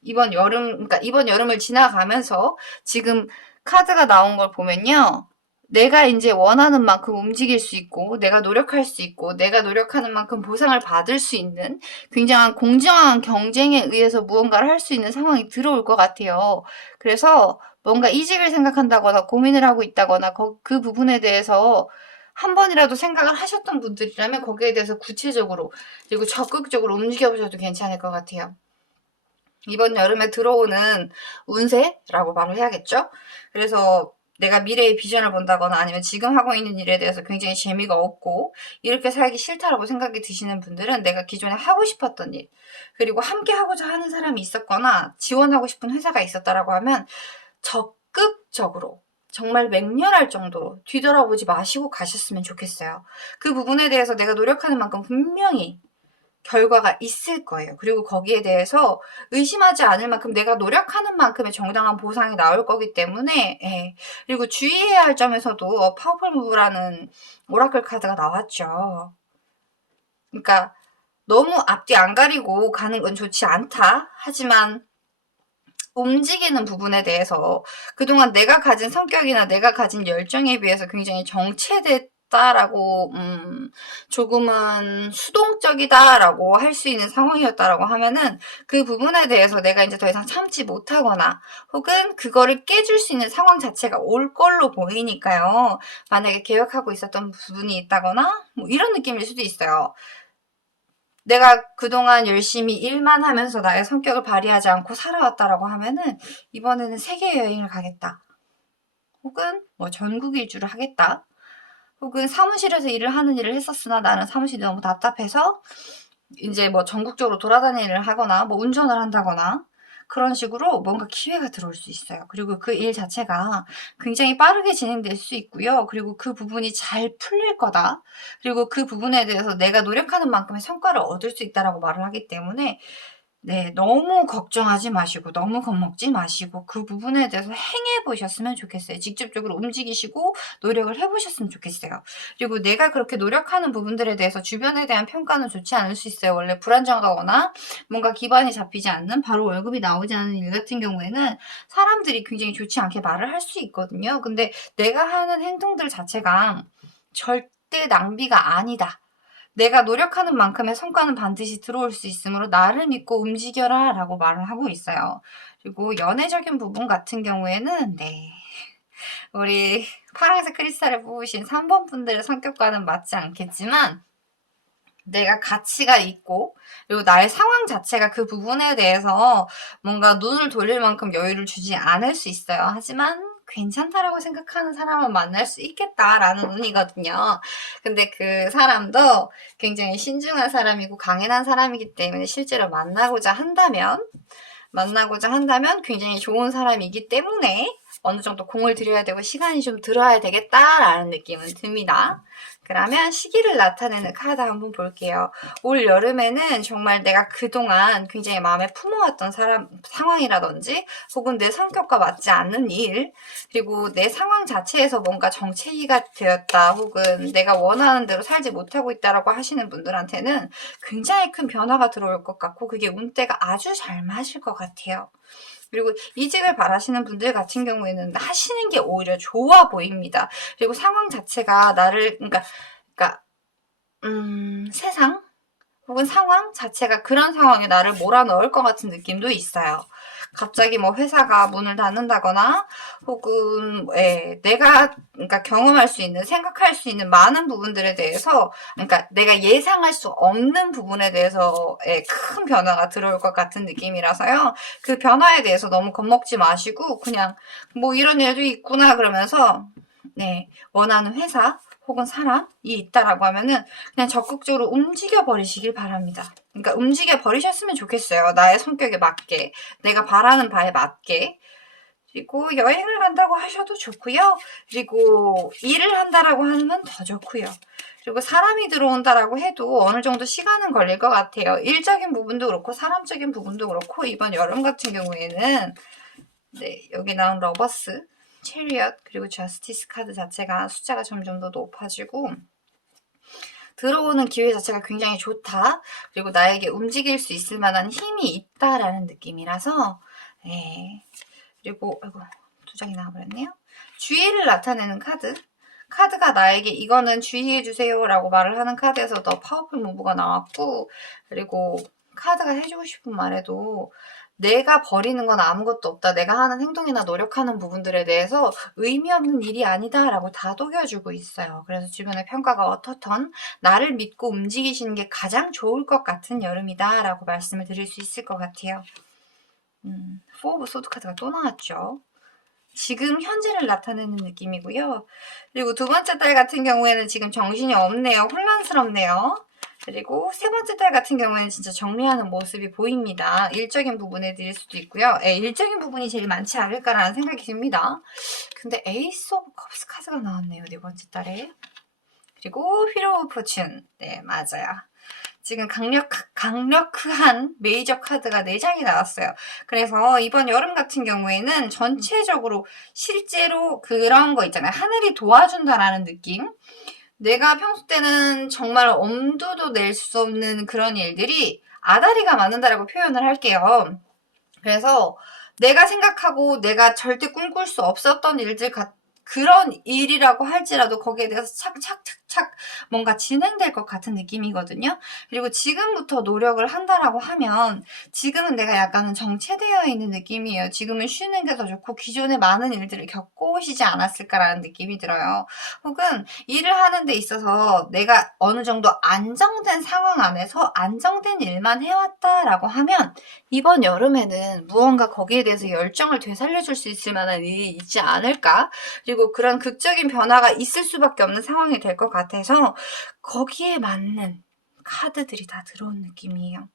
그러니까 이번 여름을 지나가면서 지금 카드가 나온 걸 보면요. 내가 이제 원하는 만큼 움직일 수 있고, 내가 노력할 수 있고, 내가 노력하는 만큼 보상을 받을 수 있는 굉장한 공정한 경쟁에 의해서 무언가를 할 수 있는 상황이 들어올 것 같아요. 그래서 뭔가 이직을 생각한다거나 고민을 하고 있다거나 그 부분에 대해서 한 번이라도 생각을 하셨던 분들이라면 거기에 대해서 구체적으로 그리고 적극적으로 움직여 보셔도 괜찮을 것 같아요. 이번 여름에 들어오는 운세라고 말을 해야겠죠? 그래서 내가 미래의 비전을 본다거나 아니면 지금 하고 있는 일에 대해서 굉장히 재미가 없고 이렇게 살기 싫다라고 생각이 드시는 분들은 내가 기존에 하고 싶었던 일 그리고 함께 하고자 하는 사람이 있었거나 지원하고 싶은 회사가 있었다라고 하면 적극적으로 정말 맹렬할 정도로 뒤돌아보지 마시고 가셨으면 좋겠어요. 그 부분에 대해서 내가 노력하는 만큼 분명히 결과가 있을 거예요. 그리고 거기에 대해서 의심하지 않을 만큼 내가 노력하는 만큼의 정당한 보상이 나올 거기 때문에 예. 그리고 주의해야 할 점에서도 파워풀 무브라는 오라클 카드가 나왔죠. 그러니까 너무 앞뒤 안 가리고 가는 건 좋지 않다. 하지만 움직이는 부분에 대해서 그동안 내가 가진 성격이나 내가 가진 열정에 비해서 굉장히 정체됐다라고 조금은 수동적이다라고 할 수 있는 상황이었다라고 하면은 그 부분에 대해서 내가 이제 더 이상 참지 못하거나 혹은 그거를 깨줄 수 있는 상황 자체가 올 걸로 보이니까요. 만약에 계획하고 있었던 부분이 있다거나 뭐 이런 느낌일 수도 있어요. 내가 그동안 열심히 일만 하면서 나의 성격을 발휘하지 않고 살아왔다라고 하면은 이번에는 세계 여행을 가겠다. 혹은 뭐 전국 일주를 하겠다. 혹은 사무실에서 일을 하는 일을 했었으나 나는 사무실이 너무 답답해서 이제 뭐 전국적으로 돌아다니는 일을 하거나 뭐 운전을 한다거나 그런 식으로 뭔가 기회가 들어올 수 있어요. 그리고 그 일 자체가 굉장히 빠르게 진행될 수 있고요. 그리고 그 부분이 잘 풀릴 거다. 그리고 그 부분에 대해서 내가 노력하는 만큼의 성과를 얻을 수 있다라고 말을 하기 때문에 네, 너무 걱정하지 마시고 너무 겁먹지 마시고 그 부분에 대해서 행해 보셨으면 좋겠어요. 직접적으로 움직이시고 노력을 해 보셨으면 좋겠어요. 그리고 내가 그렇게 노력하는 부분들에 대해서 주변에 대한 평가는 좋지 않을 수 있어요. 원래 불안정하거나 뭔가 기반이 잡히지 않는 바로 월급이 나오지 않는 일 같은 경우에는 사람들이 굉장히 좋지 않게 말을 할 수 있거든요. 근데 내가 하는 행동들 자체가 절대 낭비가 아니다. 내가 노력하는 만큼의 성과는 반드시 들어올 수 있으므로 나를 믿고 움직여라 라고 말을 하고 있어요. 그리고 연애적인 부분 같은 경우에는 네, 우리 파란색 크리스탈을 뽑으신 3번 분들의 성격과는 맞지 않겠지만 내가 가치가 있고 그리고 나의 상황 자체가 그 부분에 대해서 뭔가 눈을 돌릴 만큼 여유를 주지 않을 수 있어요. 하지만 괜찮다라고 생각하는 사람은 만날 수 있겠다라는 운이거든요. 근데 그 사람도 굉장히 신중한 사람이고 강인한 사람이기 때문에 실제로 만나고자 한다면 굉장히 좋은 사람이기 때문에 어느 정도 공을 들여야 되고 시간이 좀 들어야 되겠다라는 느낌은 듭니다. 그러면 시기를 나타내는 카드 한번 볼게요. 올 여름에는 정말 내가 그동안 굉장히 마음에 품어왔던 상황이라든지 혹은 내 성격과 맞지 않는 일 그리고 내 상황 자체에서 뭔가 정체기가 되었다 혹은 내가 원하는 대로 살지 못하고 있다라고 하시는 분들한테는 굉장히 큰 변화가 들어올 것 같고 그게 운때가 아주 잘 맞을 것 같아요. 그리고 이직을 바라시는 분들 같은 경우에는 하시는 게 오히려 좋아 보입니다. 그리고 상황 자체가 나를 세상 혹은 상황 자체가 그런 상황에 나를 몰아넣을 것 같은 느낌도 있어요. 갑자기 뭐 회사가 문을 닫는다거나 혹은 내가 그러니까 경험할 수 있는 생각할 수 있는 많은 부분들에 대해서 그러니까 내가 예상할 수 없는 부분에 대해서 큰 변화가 들어올 것 같은 느낌이라서요. 그 변화에 대해서 너무 겁먹지 마시고 그냥 뭐 이런 일도 있구나 그러면서 네, 원하는 회사 혹은 사람이 있다라고 하면은 그냥 적극적으로 움직여 버리시길 바랍니다. 그러니까 움직여 버리셨으면 좋겠어요. 나의 성격에 맞게, 내가 바라는 바에 맞게. 그리고 여행을 간다고 하셔도 좋고요. 그리고 일을 한다라고 하면 더 좋고요. 그리고 사람이 들어온다라고 해도 어느 정도 시간은 걸릴 것 같아요. 일적인 부분도 그렇고 사람적인 부분도 그렇고 이번 여름 같은 경우에는 네, 여기 나온 러버스 체리엇 그리고 저스티스 카드 자체가 숫자가 점점 더 높아지고 들어오는 기회 자체가 굉장히 좋다. 그리고 나에게 움직일 수 있을 만한 힘이 있다라는 느낌이라서 네. 그리고 아이고 두 장이 나와버렸네요. 주의를 나타내는 카드. 카드가 나에게 이거는 주의해주세요 라고 말을 하는 카드에서 더 파워풀 무브가 나왔고 그리고 카드가 해주고 싶은 말에도 내가 버리는 건 아무것도 없다. 내가 하는 행동이나 노력하는 부분들에 대해서 의미 없는 일이 아니다 라고 다독여주고 있어요. 그래서 주변의 평가가 어떻든 나를 믿고 움직이시는 게 가장 좋을 것 같은 여름이다 라고 말씀을 드릴 수 있을 것 같아요. 포 오브 소드 카드가 또 나왔죠. 지금 현재를 나타내는 느낌이고요. 그리고 두 번째 달 같은 경우에는 지금 정신이 없네요. 혼란스럽네요. 그리고 세 번째 달 같은 경우에는 진짜 정리하는 모습이 보입니다. 일적인 부분에 드릴 수도 있고요. 일적인 부분이 제일 많지 않을까라는 생각이 듭니다. 근데 에이스 오브 컵스 카드가 나왔네요. 네 번째 달에. 그리고 휘로 오브 포춘. 네, 맞아요. 지금 강력한 메이저 카드가 4장이 나왔어요. 그래서 이번 여름 같은 경우에는 전체적으로 실제로 그런 거 있잖아요. 하늘이 도와준다라는 느낌. 내가 평소 때는 정말 엄두도 낼 수 없는 그런 일들이 아다리가 맞는다라고 표현을 할게요. 그래서 내가 생각하고 내가 절대 꿈꿀 수 없었던 일들 그런 일이라고 할지라도 거기에 대해서 착착착착 뭔가 진행될 것 같은 느낌이거든요. 그리고 지금부터 노력을 한다라고 하면 지금은 내가 약간은 정체되어 있는 느낌이에요. 지금은 쉬는 게 더 좋고 기존에 많은 일들을 겪고 오시지 않았을까라는 느낌이 들어요. 혹은 일을 하는 데 있어서 내가 어느 정도 안정된 상황 안에서 안정된 일만 해왔다라고 하면 이번 여름에는 무언가 거기에 대해서 열정을 되살려줄 수 있을 만한 일이 있지 않을까? 그리고 그런 극적인 변화가 있을 수밖에 없는 상황이 될 것 같아서 거기에 맞는 카드들이 다 들어온 느낌이에요.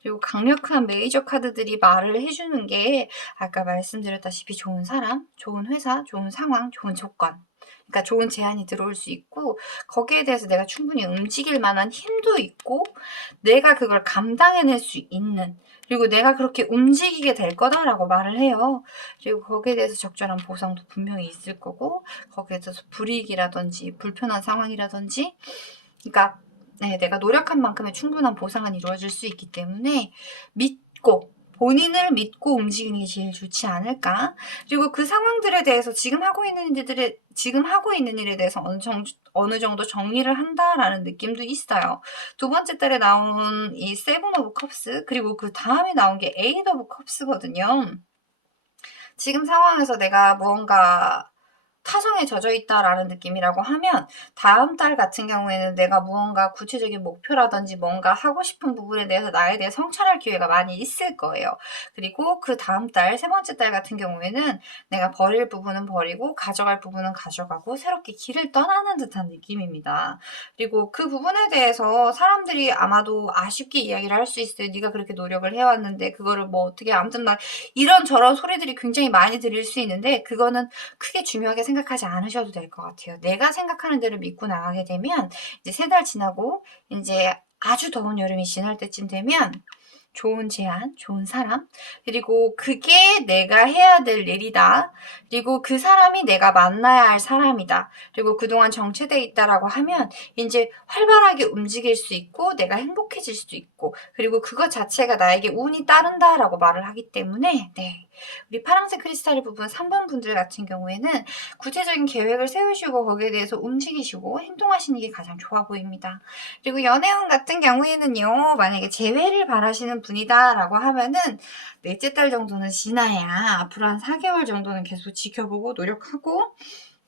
그리고 강력한 메이저 카드들이 말을 해주는 게 아까 말씀드렸다시피 좋은 사람, 좋은 회사, 좋은 상황, 좋은 조건. 그러니까 좋은 제안이 들어올 수 있고 거기에 대해서 내가 충분히 움직일 만한 힘도 있고 내가 그걸 감당해낼 수 있는 그리고 내가 그렇게 움직이게 될 거다라고 말을 해요. 그리고 거기에 대해서 적절한 보상도 분명히 있을 거고 거기에 대해서 불이익이라든지 불편한 상황이라든지 그러니까 내가 노력한 만큼의 충분한 보상은 이루어질 수 있기 때문에 본인을 믿고 움직이는 게 제일 좋지 않을까? 그리고 그 상황들에 대해서 지금 하고 있는 일에 대해서 어느 정도 정리를 한다라는 느낌도 있어요. 두 번째 달에 나온 이 세븐 오브 컵스 그리고 그 다음에 나온 게 에잇 오브 컵스거든요. 지금 상황에서 내가 무언가 타성에 젖어 있다라는 느낌이라고 하면 다음 달 같은 경우에는 내가 무언가 구체적인 목표라든지 뭔가 하고 싶은 부분에 대해서 나에 대해 성찰할 기회가 많이 있을 거예요. 그리고 그 다음 달, 세 번째 달 같은 경우에는 내가 버릴 부분은 버리고 가져갈 부분은 가져가고 새롭게 길을 떠나는 듯한 느낌입니다. 그리고 그 부분에 대해서 사람들이 아마도 아쉽게 이야기를 할 수 있어요. 네가 그렇게 노력을 해왔는데 그거를 뭐 어떻게 아무튼 막 이런저런 소리들이 굉장히 많이 들릴 수 있는데 그거는 크게 중요하게 생각하지 않으셔도 될 것 같아요. 내가 생각하는 대로 믿고 나가게 되면 이제 3달 지나고 이제 아주 더운 여름이 지날 때쯤 되면 좋은 제안, 좋은 사람, 그리고 그게 내가 해야 될 일이다. 그리고 그 사람이 내가 만나야 할 사람이다. 그리고 그동안 정체돼 있다라고 하면 이제 활발하게 움직일 수 있고 내가 행복해질 수도 있고 그리고 그것 자체가 나에게 운이 따른다라고 말을 하기 때문에 우리 파란색 크리스탈 부분 3번 분들 같은 경우에는 구체적인 계획을 세우시고 거기에 대해서 움직이시고 행동하시는 게 가장 좋아 보입니다. 그리고 연애운 같은 경우에는요. 만약에 재회를 바라시는 분이다라고 하면은 넷째 달 정도는 지나야 앞으로 한 4개월 정도는 계속 지켜보고 노력하고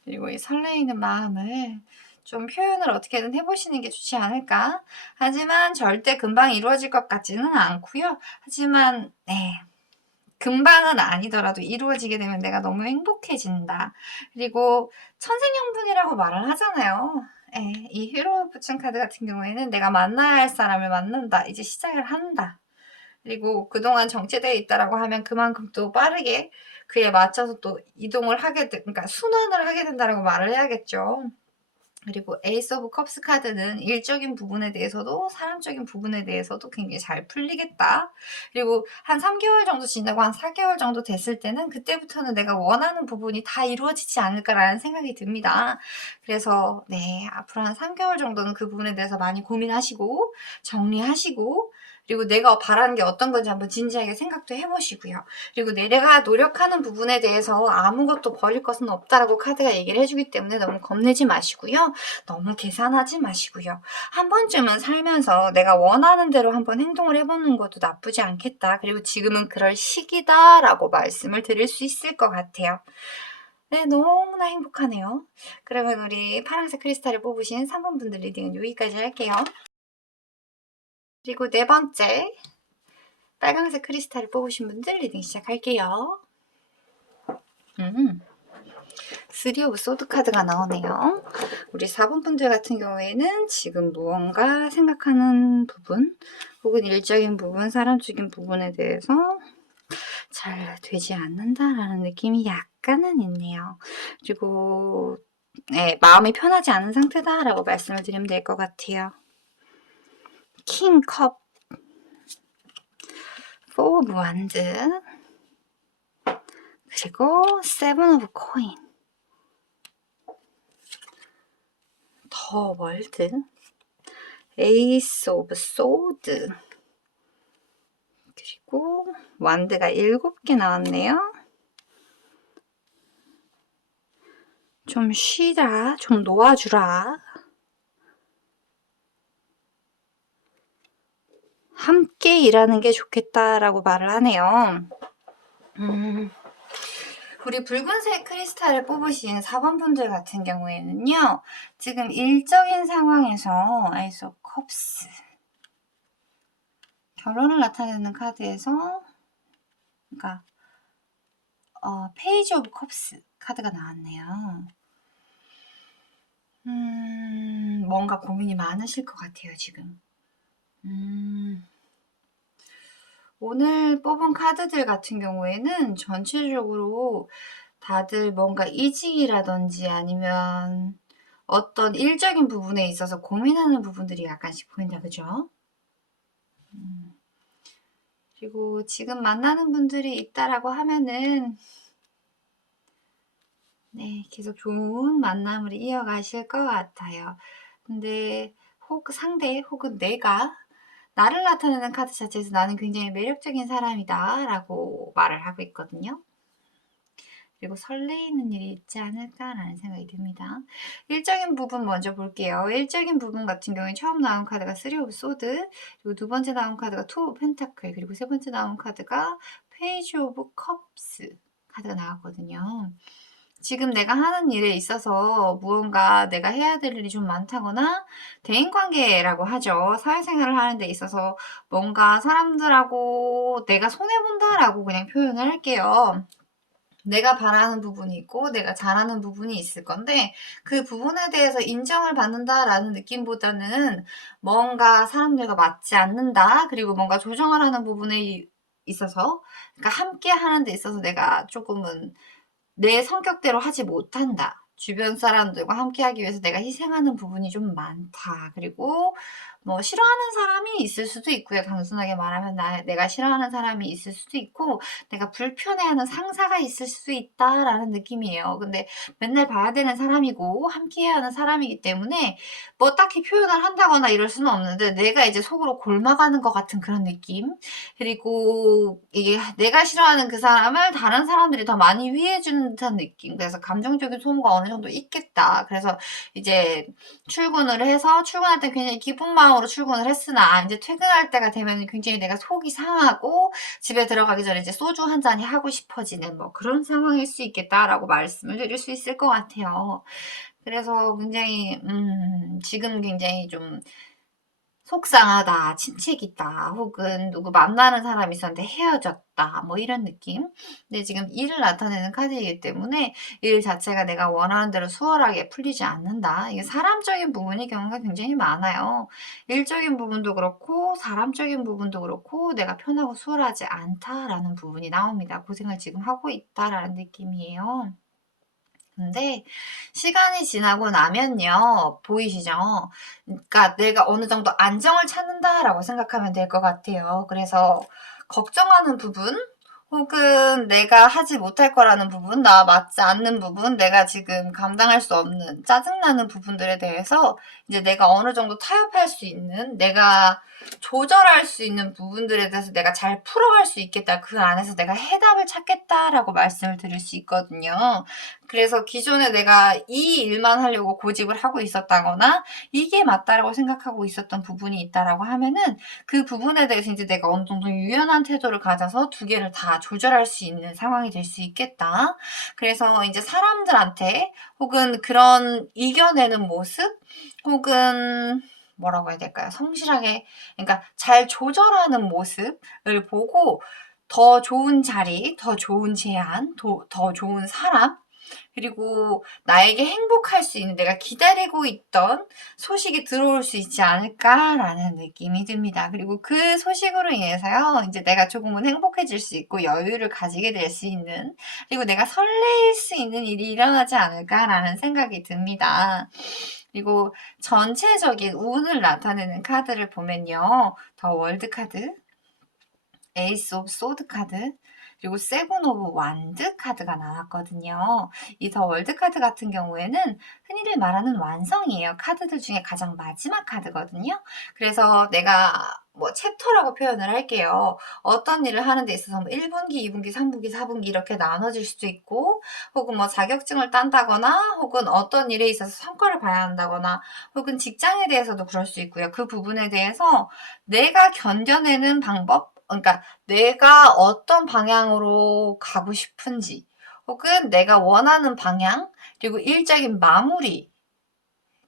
그리고 이 설레이는 마음을 좀 표현을 어떻게든 해보시는 게 좋지 않을까. 하지만 절대 금방 이루어질 것 같지는 않고요. 하지만 금방은 아니더라도 이루어지게 되면 내가 너무 행복해진다. 그리고 천생연분이라고 말을 하잖아요. 이 히로 부츠 카드 같은 경우에는 내가 만나야 할 사람을 만난다. 이제 시작을 한다. 그리고 그동안 정체되어 있다라고 하면 그만큼 또 빠르게 그에 맞춰서 또 이동을 그러니까 순환을 하게 된다라고 말을 해야겠죠. 그리고 에이스 오브 컵스 카드는 일적인 부분에 대해서도 사람적인 부분에 대해서도 굉장히 잘 풀리겠다. 그리고 한 3개월 정도 지나고 한 4개월 정도 됐을 때는 그때부터는 내가 원하는 부분이 다 이루어지지 않을까라는 생각이 듭니다. 그래서 앞으로 한 3개월 정도는 그 부분에 대해서 많이 고민하시고 정리하시고 그리고 내가 바라는 게 어떤 건지 한번 진지하게 생각도 해보시고요. 그리고 내가 노력하는 부분에 대해서 아무것도 버릴 것은 없다라고 카드가 얘기를 해주기 때문에 너무 겁내지 마시고요. 너무 계산하지 마시고요. 한 번쯤은 살면서 내가 원하는 대로 한번 행동을 해보는 것도 나쁘지 않겠다. 그리고 지금은 그럴 시기다라고 말씀을 드릴 수 있을 것 같아요. 너무나 행복하네요. 그러면 우리 파란색 크리스탈을 뽑으신 3번 분들 리딩은 여기까지 할게요. 그리고 4번째 빨강색 크리스탈을 뽑으신 분들 리딩 시작할게요. 3 오브 소드 카드가 나오네요. 우리 4번 분들 같은 경우에는 지금 무언가 생각하는 부분 혹은 일적인 부분, 사람적인 부분에 대해서 잘 되지 않는다라는 느낌이 약간은 있네요. 그리고 마음이 편하지 않은 상태다라고 말씀을 드리면 될 것 같아요. 킹 컵, 4 오브 완드, 그리고 7 오브 코인, 더 월드, 에이스 오브 소드, 그리고 완드가 7개 나왔네요. 좀 쉬라, 좀 놓아주라. 함께 일하는 게 좋겠다라고 말을 하네요. 우리 붉은색 크리스탈을 뽑으신 4번 분들 같은 경우에는요, 지금 일적인 상황에서 에이스 오브 컵스, 결혼을 나타내는 카드에서, 그러니까 페이지 오브 컵스 카드가 나왔네요. 뭔가 고민이 많으실 것 같아요, 지금. 오늘 뽑은 카드들 같은 경우에는 전체적으로 다들 뭔가 이직이라든지 아니면 어떤 일적인 부분에 있어서 고민하는 부분들이 약간씩 보인다, 그죠? 그리고 지금 만나는 분들이 있다라고 하면은 네, 계속 좋은 만남을 이어가실 것 같아요. 근데 상대 혹은 내가 나를 나타내는 카드 자체에서 나는 굉장히 매력적인 사람이다 라고 말을 하고 있거든요. 그리고 설레이는 일이 있지 않을까라는 생각이 듭니다. 일적인 부분 먼저 볼게요. 일적인 부분 같은 경우에 처음 나온 카드가 3 오브 소드, 그리고 두 번째 나온 카드가 2 오브 펜타클, 그리고 세 번째 나온 카드가 페이지 오브 컵스 카드가 나왔거든요. 지금 내가 하는 일에 있어서 무언가 내가 해야 될 일이 좀 많다거나 대인관계라고 하죠. 사회생활을 하는 데 있어서 뭔가 사람들하고 내가 손해본다라고 그냥 표현을 할게요. 내가 바라는 부분이 있고 내가 잘하는 부분이 있을 건데 그 부분에 대해서 인정을 받는다라는 느낌보다는 뭔가 사람들과 맞지 않는다. 그리고 뭔가 조정을 하는 부분에 있어서 그러니까 함께 하는 데 있어서 내가 조금은 내 성격대로 하지 못한다. 주변 사람들과 함께 하기 위해서 내가 희생하는 부분이 좀 많다. 그리고 뭐 싫어하는 사람이 있을 수도 있고요. 단순하게 말하면 내가 싫어하는 사람이 있을 수도 있고 내가 불편해하는 상사가 있을 수도 있다라는 느낌이에요. 근데 맨날 봐야 되는 사람이고 함께해야 하는 사람이기 때문에 뭐 딱히 표현을 한다거나 이럴 수는 없는데 내가 이제 속으로 골마가는 것 같은 그런 느낌. 그리고 이게 내가 싫어하는 그 사람을 다른 사람들이 더 많이 위해주는 듯한 느낌. 그래서 감정적인 소모가 어느 정도 있겠다. 그래서 이제 출근을 해서 출근할 때 굉장히 기쁜 마음으로 출근을 했으나 이제 퇴근할 때가 되면 굉장히 내가 속이 상하고 집에 들어가기 전에 이제 소주 한 잔이 하고 싶어지는 뭐 그런 상황일 수 있겠다라고 말씀을 드릴 수 있을 것 같아요. 그래서 굉장히 지금 굉장히 좀 속상하다, 침체기다, 혹은 누구 만나는 사람이 있었는데 헤어졌다, 뭐 이런 느낌. 근데 지금 일을 나타내는 카드이기 때문에 일 자체가 내가 원하는 대로 수월하게 풀리지 않는다. 이게 사람적인 부분이 경우가 굉장히 많아요. 일적인 부분도 그렇고 사람적인 부분도 그렇고 내가 편하고 수월하지 않다라는 부분이 나옵니다. 고생을 지금 하고 있다라는 느낌이에요. 근데 시간이 지나고 나면요. 보이시죠? 그러니까 내가 어느 정도 안정을 찾는다라고 생각하면 될 것 같아요. 그래서 걱정하는 부분 혹은 내가 하지 못할 거라는 부분, 나 맞지 않는 부분, 내가 지금 감당할 수 없는 짜증나는 부분들에 대해서 이제 내가 어느 정도 타협할 수 있는, 내가 조절할 수 있는 부분들에 대해서 내가 잘 풀어갈 수 있겠다. 그 안에서 내가 해답을 찾겠다라고 말씀을 드릴 수 있거든요. 그래서 기존에 내가 이 일만 하려고 고집을 하고 있었다거나 이게 맞다라고 생각하고 있었던 부분이 있다라고 하면은 그 부분에 대해서 이제 내가 어느 정도 유연한 태도를 가져서 두 개를 다 조절할 수 있는 상황이 될 수 있겠다. 그래서 이제 사람들한테 혹은 그런 이겨내는 모습 혹은 뭐라고 해야 될까요? 성실하게, 그러니까 잘 조절하는 모습을 보고 더 좋은 자리, 더 좋은 제안, 더 좋은 사람, 그리고 나에게 행복할 수 있는 내가 기다리고 있던 소식이 들어올 수 있지 않을까라는 느낌이 듭니다. 그리고 그 소식으로 인해서요, 이제 내가 조금은 행복해질 수 있고 여유를 가지게 될 수 있는, 그리고 내가 설레일 수 있는 일이 일어나지 않을까라는 생각이 듭니다. 그리고 전체적인 운을 나타내는 카드를 보면요. 더 월드 카드, 에이스 오브 소드 카드, 그리고 세븐 오브 완드 카드가 나왔거든요. 이 더 월드 카드 같은 경우에는 흔히들 말하는 완성이에요. 카드들 중에 가장 마지막 카드거든요. 그래서 내가 뭐 챕터라고 표현을 할게요. 어떤 일을 하는 데 있어서 뭐 1분기, 2분기, 3분기, 4분기 이렇게 나눠질 수도 있고, 혹은 뭐 자격증을 딴다거나, 혹은 어떤 일에 있어서 성과를 봐야 한다거나, 혹은 직장에 대해서도 그럴 수 있고요. 그 부분에 대해서 내가 견뎌내는 방법, 그러니까 내가 어떤 방향으로 가고 싶은지, 혹은 내가 원하는 방향, 그리고 일적인 마무리,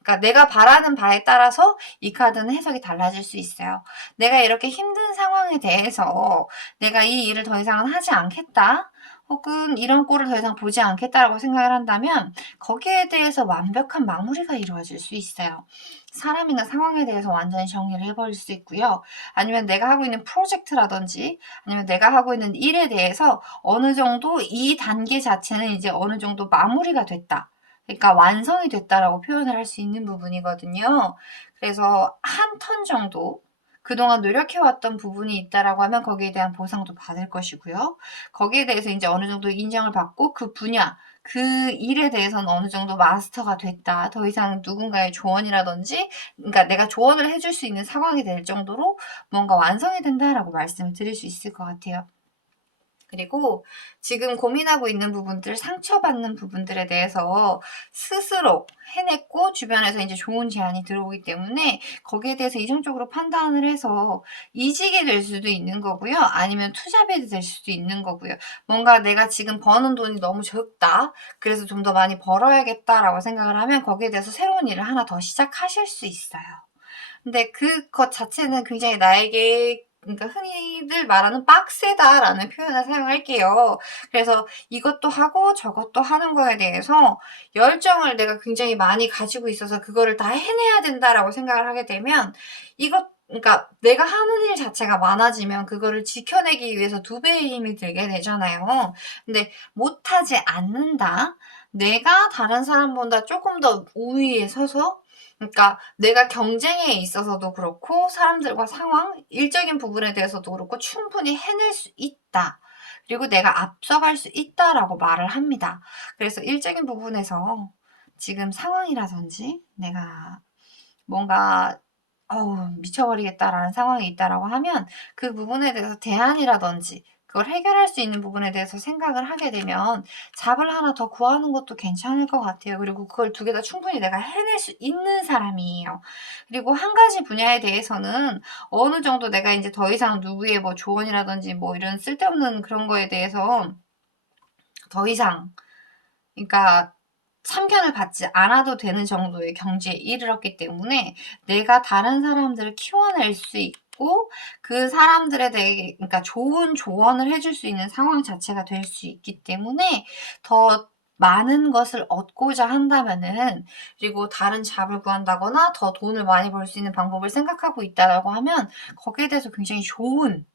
그러니까 내가 바라는 바에 따라서 이 카드는 해석이 달라질 수 있어요. 내가 이렇게 힘든 상황에 대해서 내가 이 일을 더 이상은 하지 않겠다, 혹은 이런 꼴을 더 이상 보지 않겠다라고 생각을 한다면 거기에 대해서 완벽한 마무리가 이루어질 수 있어요. 사람이나 상황에 대해서 완전히 정리를 해버릴 수 있고요. 아니면 내가 하고 있는 프로젝트라든지 아니면 내가 하고 있는 일에 대해서 어느 정도 이 단계 자체는 이제 어느 정도 마무리가 됐다. 그러니까 완성이 됐다라고 표현을 할 수 있는 부분이거든요. 그래서 한 턴 정도 그동안 노력해왔던 부분이 있다라고 하면 거기에 대한 보상도 받을 것이고요. 거기에 대해서 이제 어느 정도 인정을 받고 그 분야, 그 일에 대해서는 어느 정도 마스터가 됐다. 더 이상 누군가의 조언이라든지, 그러니까 내가 조언을 해줄 수 있는 상황이 될 정도로 뭔가 완성이 된다라고 말씀을 드릴 수 있을 것 같아요. 그리고 지금 고민하고 있는 부분들, 상처받는 부분들에 대해서 스스로 해냈고 주변에서 이제 좋은 제안이 들어오기 때문에 거기에 대해서 이성적으로 판단을 해서 이직이 될 수도 있는 거고요. 아니면 투잡이 될 수도 있는 거고요. 뭔가 내가 지금 버는 돈이 너무 적다. 그래서 좀 더 많이 벌어야겠다라고 생각을 하면 거기에 대해서 새로운 일을 하나 더 시작하실 수 있어요. 근데 그것 자체는 굉장히 나에게 그러니까 흔히들 말하는 빡세다라는 표현을 사용할게요. 그래서 이것도 하고 저것도 하는 거에 대해서 열정을 내가 굉장히 많이 가지고 있어서 그거를 다 해내야 된다라고 생각을 하게 되면 그러니까 내가 하는 일 자체가 많아지면 그거를 지켜내기 위해서 두 배의 힘이 들게 되잖아요. 근데 못하지 않는다. 내가 다른 사람보다 조금 더 우위에 서서 그러니까 내가 경쟁에 있어서도 그렇고 사람들과 상황, 일적인 부분에 대해서도 그렇고 충분히 해낼 수 있다. 그리고 내가 앞서갈 수 있다라고 말을 합니다. 그래서 일적인 부분에서 지금 상황이라든지 내가 뭔가 미쳐버리겠다라는 상황이 있다라고 하면 그 부분에 대해서 대안이라든지 그걸 해결할 수 있는 부분에 대해서 생각을 하게 되면 잡을 하나 더 구하는 것도 괜찮을 것 같아요. 그리고 그걸 두 개 다 충분히 내가 해낼 수 있는 사람이에요. 그리고 한 가지 분야에 대해서는 어느 정도 내가 이제 더 이상 누구의 뭐 조언이라든지 뭐 이런 쓸데없는 그런 거에 대해서 더 이상 그러니까 참견을 받지 않아도 되는 정도의 경지에 이르렀기 때문에 내가 다른 사람들을 키워낼 수 있고 그 사람들에 대해 그러니까 좋은 조언을 해줄 수 있는 상황 자체가 될 수 있기 때문에 더 많은 것을 얻고자 한다면은 그리고 다른 잡을 구한다거나 더 돈을 많이 벌 수 있는 방법을 생각하고 있다라고 하면 거기에 대해서 굉장히 좋은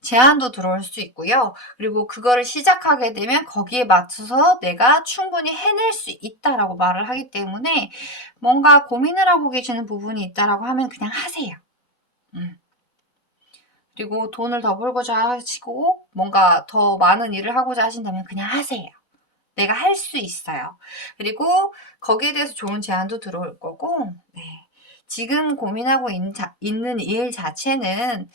제안도 들어올 수 있고요. 그리고 그거를 시작하게 되면 거기에 맞춰서 내가 충분히 해낼 수 있다라고 말을 하기 때문에 뭔가 고민을 하고 계시는 부분이 있다라고 하면 그냥 하세요. 그리고 돈을 더 벌고자 하시고 뭔가 더 많은 일을 하고자 하신다면 그냥 하세요. 내가 할 수 있어요. 그리고 거기에 대해서 좋은 제안도 들어올 거고, 네. 지금 고민하고 있는 일 자체는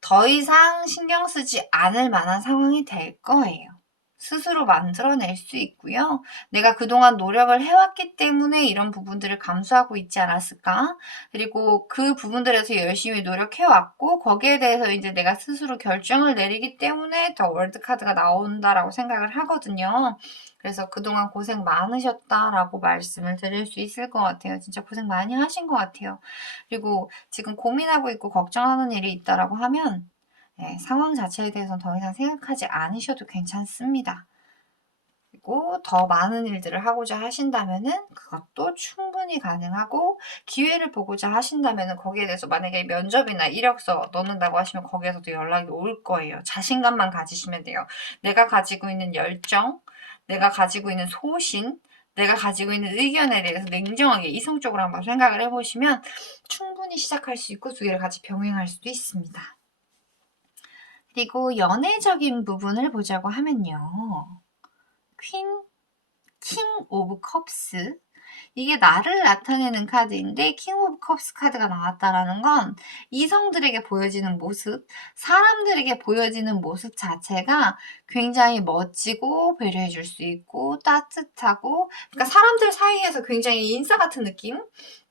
더 이상 신경 쓰지 않을 만한 상황이 될 거예요. 스스로 만들어낼 수 있고요. 내가 그동안 노력을 해왔기 때문에 이런 부분들을 감수하고 있지 않았을까? 그리고 그 부분들에서 열심히 노력해왔고 거기에 대해서 이제 내가 스스로 결정을 내리기 때문에 더 월드카드가 나온다라고 생각을 하거든요. 그래서 그동안 고생 많으셨다라고 말씀을 드릴 수 있을 것 같아요. 진짜 고생 많이 하신 것 같아요. 그리고 지금 고민하고 있고 걱정하는 일이 있다라고 하면 상황 자체에 대해서는 더 이상 생각하지 않으셔도 괜찮습니다. 그리고 더 많은 일들을 하고자 하신다면은 그것도 충분히 가능하고 기회를 보고자 하신다면은 거기에 대해서 만약에 면접이나 이력서 넣는다고 하시면 거기에서도 연락이 올 거예요. 자신감만 가지시면 돼요. 내가 가지고 있는 열정, 내가 가지고 있는 소신, 내가 가지고 있는 의견에 대해서 냉정하게 이성적으로 한번 생각을 해보시면 충분히 시작할 수 있고 두 개를 같이 병행할 수도 있습니다. 그리고 연애적인 부분을 보자고 하면요. 킹 오브 컵스. 이게 나를 나타내는 카드인데 킹 오브 컵스 카드가 나왔다라는 건 이성들에게 보여지는 모습, 사람들에게 보여지는 모습 자체가 굉장히 멋지고 배려해 줄 수 있고 따뜻하고, 그러니까 사람들 사이에서 굉장히 인싸 같은 느낌?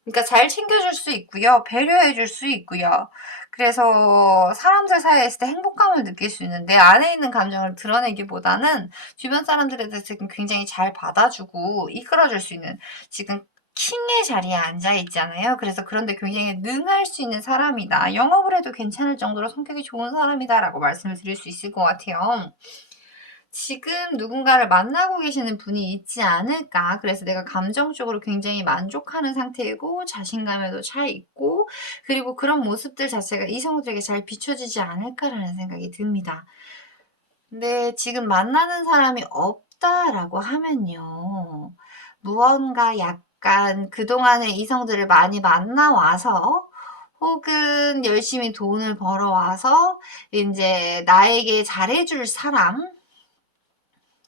그러니까 잘 챙겨줄 수 있고요. 배려해 줄 수 있고요. 그래서 사람들 사이에 있을 때 행복감을 느낄 수 있는, 내 안에 있는 감정을 드러내기보다는 주변 사람들에 대해서 굉장히 잘 받아주고 이끌어줄 수 있는, 지금 킹의 자리에 앉아 있잖아요. 그래서 그런데 굉장히 능할 수 있는 사람이다. 영업을 해도 괜찮을 정도로 성격이 좋은 사람이다 라고 말씀을 드릴 수 있을 것 같아요. 지금 누군가를 만나고 계시는 분이 있지 않을까. 그래서 내가 감정적으로 굉장히 만족하는 상태이고 자신감에도 차 있고, 그리고 그런 모습들 자체가 이성들에게 잘 비춰지지 않을까라는 생각이 듭니다. 근데 지금 만나는 사람이 없다라고 하면요. 무언가 약간 그동안에 이성들을 많이 만나와서 혹은 열심히 돈을 벌어와서 이제 나에게 잘해줄 사람,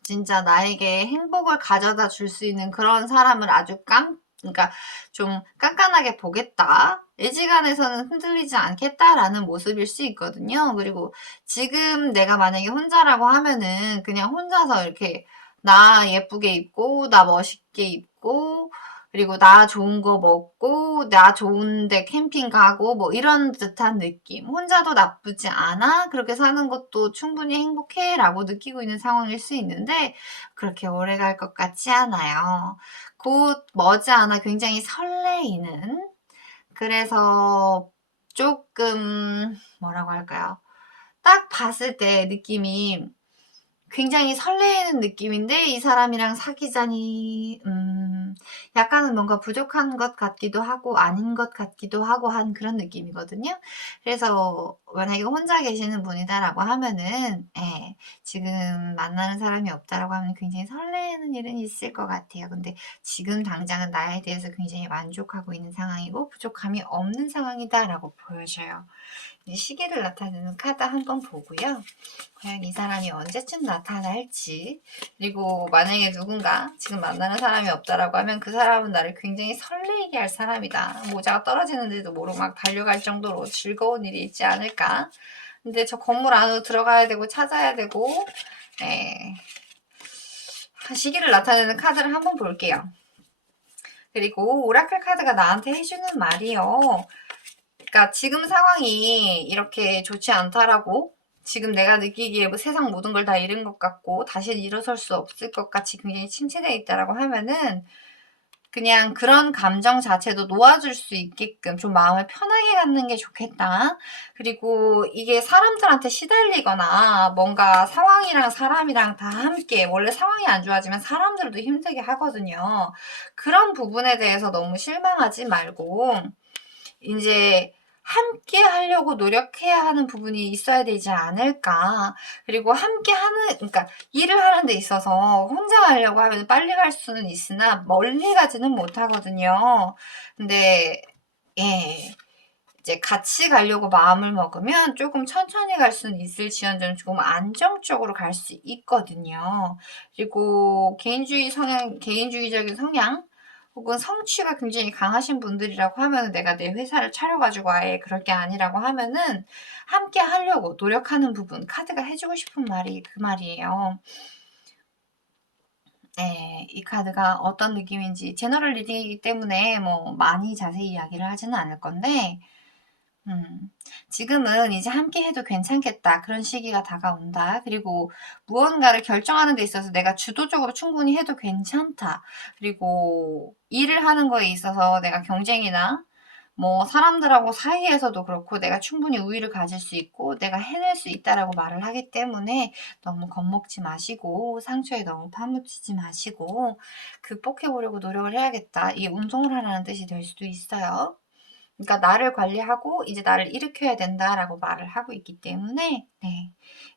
진짜 나에게 행복을 가져다 줄 수 있는 그런 사람을 아주 그러니까 좀 깐깐하게 보겠다. 애지간해서는 흔들리지 않겠다라는 모습일 수 있거든요. 그리고 지금 내가 만약에 혼자라고 하면은 그냥 혼자서 이렇게 나 예쁘게 입고, 나 멋있게 입고, 그리고 나 좋은 거 먹고, 나 좋은데 캠핑 가고, 뭐 이런 듯한 느낌. 혼자도 나쁘지 않아? 그렇게 사는 것도 충분히 행복해? 라고 느끼고 있는 상황일 수 있는데, 그렇게 오래 갈 것 같지 않아요. 곧 머지않아 굉장히 설레이는, 그래서 조금, 뭐라고 할까요? 딱 봤을 때 느낌이 굉장히 설레이는 느낌인데 이 사람이랑 사귀자니 약간은 뭔가 부족한 것 같기도 하고 아닌 것 같기도 하고 한 그런 느낌이거든요. 그래서 만약에 혼자 계시는 분이다라고 하면은 지금 만나는 사람이 없다라고 하면 굉장히 설레는 일은 있을 것 같아요. 근데 지금 당장은 나에 대해서 굉장히 만족하고 있는 상황이고 부족함이 없는 상황이다라고 보여져요. 시기를 나타내는 카드 한번 보고요. 과연 이 사람이 언제쯤 나타날지, 그리고 만약에 누군가 지금 만나는 사람이 없다라고 하면 그 사람은 나를 굉장히 설레게 할 사람이다. 모자가 떨어지는데도 모르고 막 달려갈 정도로 즐거운 일이 있지 않을까. 근데 저 건물 안으로 들어가야 되고 찾아야 되고, 시기를 나타내는 카드를 한번 볼게요. 그리고 오라클 카드가 나한테 해주는 말이요. 그러니까 지금 상황이 이렇게 좋지 않다라고, 지금 내가 느끼기에 뭐 세상 모든 걸 다 잃은 것 같고 다시는 일어설 수 없을 것 같이 굉장히 침체되어 있다라고 하면은 그냥 그런 감정 자체도 놓아줄 수 있게끔 좀 마음을 편하게 갖는 게 좋겠다. 그리고 이게 사람들한테 시달리거나 뭔가 상황이랑 사람이랑 다 함께, 원래 상황이 안 좋아지면 사람들도 힘들게 하거든요. 그런 부분에 대해서 너무 실망하지 말고 이제 함께 하려고 노력해야 하는 부분이 있어야 되지 않을까. 그리고 함께 하는, 그러니까 일을 하는 데 있어서 혼자 하려고 하면 빨리 갈 수는 있으나 멀리 가지는 못하거든요. 근데 예, 이제 같이 가려고 마음을 먹으면 조금 천천히 갈 수는 있을지언정 조금 안정적으로 갈 수 있거든요. 그리고 개인주의적인 성향, 혹은 성취가 굉장히 강하신 분들이라고 하면, 내가 내 회사를 차려가지고 아예 그럴 게 아니라고 하면은 함께 하려고 노력하는 부분, 카드가 해주고 싶은 말이 그 말이에요. 네, 이 카드가 어떤 느낌인지 제너럴 리딩이기 때문에 뭐 많이 자세히 이야기를 하지는 않을 건데, 지금은 이제 함께 해도 괜찮겠다. 그런 시기가 다가온다. 그리고 무언가를 결정하는 데 있어서 내가 주도적으로 충분히 해도 괜찮다. 그리고 일을 하는 거에 있어서 내가 경쟁이나 뭐 사람들하고 사이에서도 그렇고 내가 충분히 우위를 가질 수 있고 내가 해낼 수 있다라고 말을 하기 때문에 너무 겁먹지 마시고 상처에 너무 파묻히지 마시고 극복해 보려고 노력을 해야겠다. 이게 운동을 하라는 뜻이 될 수도 있어요. 그러니까 나를 관리하고 이제 나를 일으켜야 된다라고 말을 하고 있기 때문에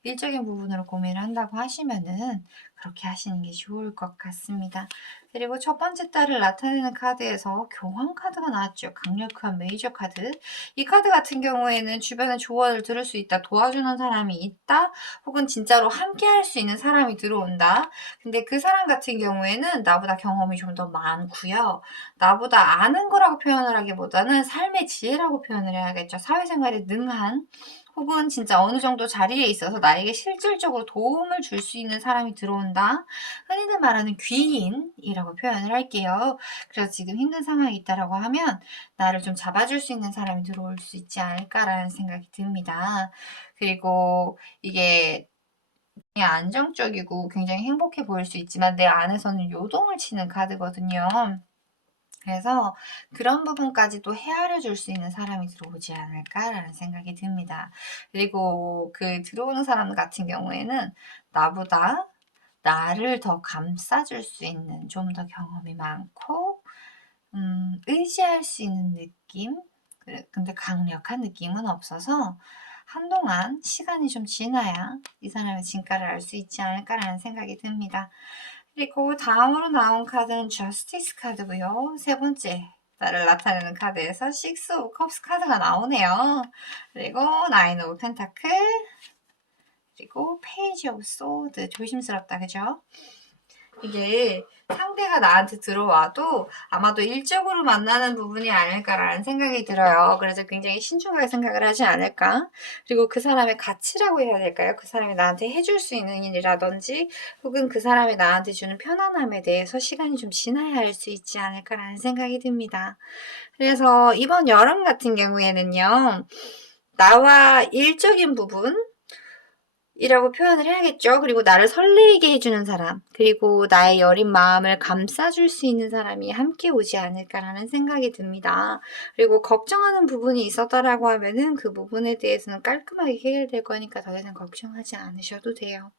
일적인 부분으로 고민을 한다고 하시면은 그렇게 하시는 게 좋을 것 같습니다. 그리고 첫 번째 달을 나타내는 카드에서 교황 카드가 나왔죠. 강력한 메이저 카드. 이 카드 같은 경우에는 주변에 조언을 들을 수 있다, 도와주는 사람이 있다, 혹은 진짜로 함께 할 수 있는 사람이 들어온다. 근데 그 사람 같은 경우에는 나보다 경험이 좀 더 많고요. 나보다 아는 거라고 표현을 하기보다는 삶의 지혜라고 표현을 해야겠죠. 사회생활에 능한, 혹은 진짜 어느 정도 자리에 있어서 나에게 실질적으로 도움을 줄 수 있는 사람이 들어온다. 흔히들 말하는 귀인이라고 표현을 할게요. 그래서 지금 힘든 상황이 있다라고 하면 나를 좀 잡아줄 수 있는 사람이 들어올 수 있지 않을까라는 생각이 듭니다. 그리고 이게 굉장히 안정적이고 굉장히 행복해 보일 수 있지만 내 안에서는 요동을 치는 카드거든요. 그래서 그런 부분까지도 헤아려 줄 수 있는 사람이 들어오지 않을까라는 생각이 듭니다. 그리고 그 들어오는 사람 같은 경우에는 나보다 나를 더 감싸줄 수 있는, 좀 더 경험이 많고 의지할 수 있는 느낌? 근데 강력한 느낌은 없어서 한동안 시간이 좀 지나야 이 사람의 진가를 알 수 있지 않을까라는 생각이 듭니다. 그리고 다음으로 나온 카드는 저스티스 카드고요. 세 번째 나를 나타내는 카드에서 식스 오브 컵스 카드가 나오네요. 그리고 나인 오브 펜타클, 그리고 페이지 오브 소드. 조심스럽다, 그죠? 이게 상대가 나한테 들어와도 아마도 일적으로 만나는 부분이 아닐까라는 생각이 들어요. 그래서 굉장히 신중하게 생각을 하지 않을까. 그리고 그 사람의 가치라고 해야 될까요? 그 사람이 나한테 해줄 수 있는 일이라든지, 혹은 그 사람이 나한테 주는 편안함에 대해서 시간이 좀 지나야 할 수 있지 않을까라는 생각이 듭니다. 그래서 이번 여름 같은 경우에는요, 나와 일적인 부분, 이라고 표현을 해야겠죠. 그리고 나를 설레게 해주는 사람, 그리고 나의 여린 마음을 감싸줄 수 있는 사람이 함께 오지 않을까라는 생각이 듭니다. 그리고 걱정하는 부분이 있었다라고 하면은 그 부분에 대해서는 깔끔하게 해결될 거니까 더 이상 걱정하지 않으셔도 돼요.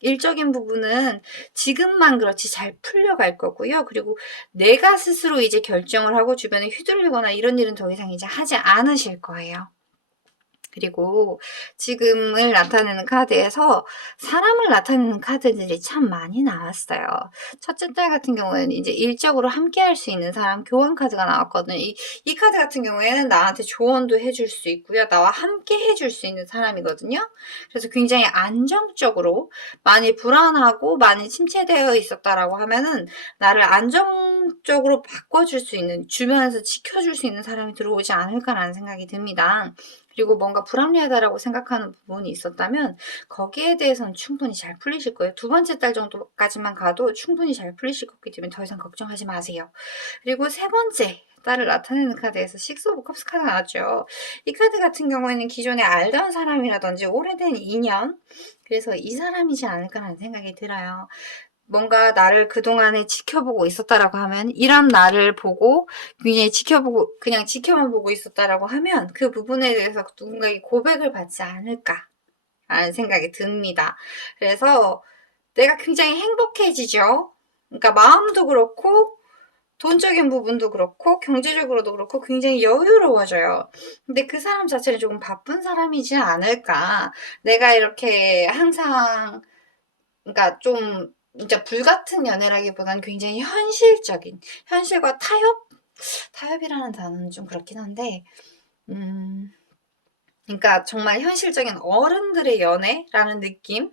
일적인 부분은 지금만 그렇지 잘 풀려갈 거고요. 그리고 내가 스스로 이제 결정을 하고 주변에 휘둘리거나 이런 일은 더 이상 이제 하지 않으실 거예요. 그리고 지금을 나타내는 카드에서 사람을 나타내는 카드들이 참 많이 나왔어요. 첫째 달 같은 경우에는 이제 일적으로 함께 할 수 있는 사람, 교환 카드가 나왔거든요. 이 카드 같은 경우에는 나한테 조언도 해줄 수 있고요. 나와 함께 해줄 수 있는 사람이거든요. 그래서 굉장히 안정적으로, 많이 불안하고 많이 침체되어 있었다라고 하면은 나를 안정적으로 바꿔줄 수 있는, 주변에서 지켜줄 수 있는 사람이 들어오지 않을까라는 생각이 듭니다. 그리고 뭔가 불합리하다라고 생각하는 부분이 있었다면 거기에 대해서는 충분히 잘 풀리실 거예요. 두 번째 달 정도까지만 가도 충분히 잘 풀리실 거기 때문에 더 이상 걱정하지 마세요. 그리고 세 번째 달을 나타내는 카드에서 식스 오브 컵스 카드가 나왔죠. 이 카드 같은 경우에는 기존에 알던 사람이라든지 오래된 인연, 그래서 이 사람이지 않을까라는 생각이 들어요. 뭔가 나를 그동안에 지켜보고 있었다라고 하면, 이런 나를 보고 굉장히 지켜보고 그냥 지켜만 보고 있었다라고 하면 그 부분에 대해서 누군가에게 고백을 받지 않을까라는 생각이 듭니다. 그래서 내가 굉장히 행복해지죠. 그러니까 마음도 그렇고 돈적인 부분도 그렇고 경제적으로도 그렇고 굉장히 여유로워져요. 근데 그 사람 자체는 조금 바쁜 사람이지 않을까. 내가 이렇게 항상, 그러니까 좀 진짜 불같은 연애라기보다는 굉장히 현실적인, 현실과 타협이라는 단어는 좀 그렇긴 한데, 그러니까 정말 현실적인 어른들의 연애라는 느낌이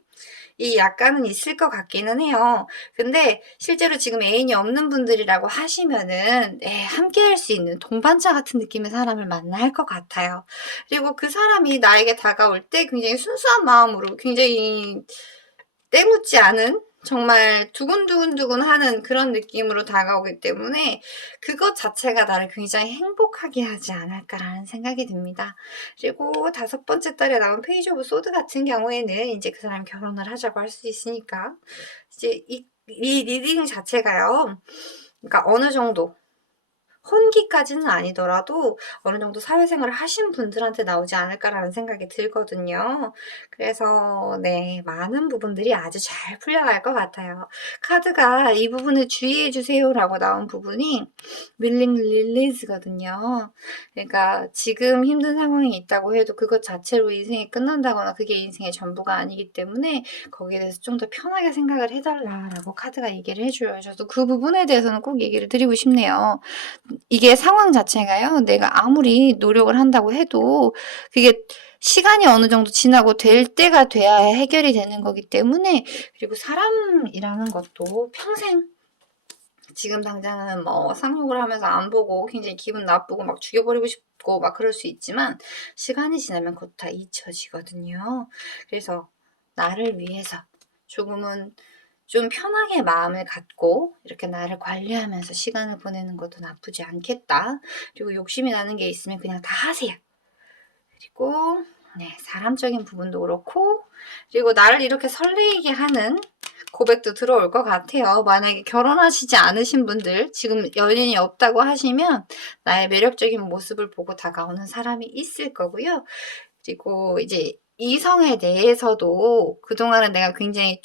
약간은 있을 것 같기는 해요. 근데 실제로 지금 애인이 없는 분들이라고 하시면은 함께 할 수 있는 동반자 같은 느낌의 사람을 만날 것 같아요. 그리고 그 사람이 나에게 다가올 때 굉장히 순수한 마음으로, 굉장히 때묻지 않은, 정말 두근두근두근하는 그런 느낌으로 다가오기 때문에 그것 자체가 나를 굉장히 행복하게 하지 않을까라는 생각이 듭니다. 그리고 다섯 번째 달에 나온 페이지 오브 소드 같은 경우에는 이제 그 사람이 결혼을 하자고 할 수 있으니까 이제 이 리딩 자체가요, 그러니까 어느 정도 혼기까지는 아니더라도 어느 정도 사회생활을 하신 분들한테 나오지 않을까라는 생각이 들거든요. 그래서 네, 많은 부분들이 아주 잘 풀려갈 것 같아요. 카드가 이 부분을 주의해 주세요라고 나온 부분이 윌링 릴리즈거든요. 그러니까 지금 힘든 상황이 있다고 해도 그것 자체로 인생이 끝난다거나 그게 인생의 전부가 아니기 때문에 거기에 대해서 좀 더 편하게 생각을 해달라라고 카드가 얘기를 해줘요. 저도 그 부분에 대해서는 꼭 얘기를 드리고 싶네요. 이게 상황 자체가요, 내가 아무리 노력을 한다고 해도 그게 시간이 어느 정도 지나고 될 때가 돼야 해결이 되는 거기 때문에, 그리고 사람이라는 것도 평생 지금 당장은 뭐 상욕을 하면서 안 보고 굉장히 기분 나쁘고 막 죽여버리고 싶고 막 그럴 수 있지만 시간이 지나면 그것도 다 잊혀지거든요. 그래서 나를 위해서 조금은 좀 편하게 마음을 갖고 이렇게 나를 관리하면서 시간을 보내는 것도 나쁘지 않겠다. 그리고 욕심이 나는 게 있으면 그냥 다 하세요. 그리고 네, 사람적인 부분도 그렇고, 그리고 나를 이렇게 설레게 하는 고백도 들어올 것 같아요. 만약에 결혼하시지 않으신 분들, 지금 연인이 없다고 하시면 나의 매력적인 모습을 보고 다가오는 사람이 있을 거고요. 그리고 이제 이성에 대해서도 그동안은 내가 굉장히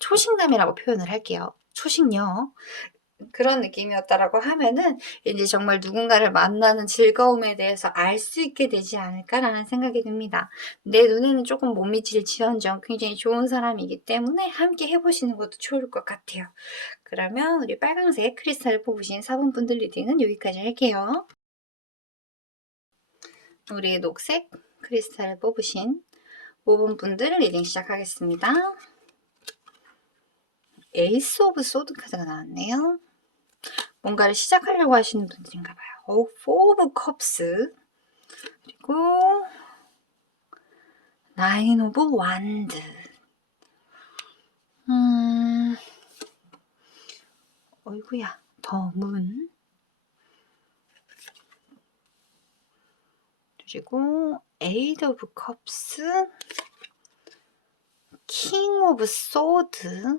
초식남이라고 표현을 할게요. 초식녀. 그런 느낌이었다라고 하면은 이제 정말 누군가를 만나는 즐거움에 대해서 알 수 있게 되지 않을까라는 생각이 듭니다. 내 눈에는 조금 못 미칠지언정 굉장히 좋은 사람이기 때문에 함께 해보시는 것도 좋을 것 같아요. 그러면 우리 빨강색 크리스탈을 뽑으신 4번 분들 리딩은 여기까지 할게요. 우리 녹색 크리스탈을 뽑으신 5번 분들 리딩 시작하겠습니다. 에이스 오브 소드 카드가 나왔네요. 뭔가를 시작하려고 하시는 분들인가 봐요. 포 오브 컵스, 그리고 나인 오브 완드. 어이구야, 더 문. 그리고 에이드 오브 컵스, 킹 오브 소드.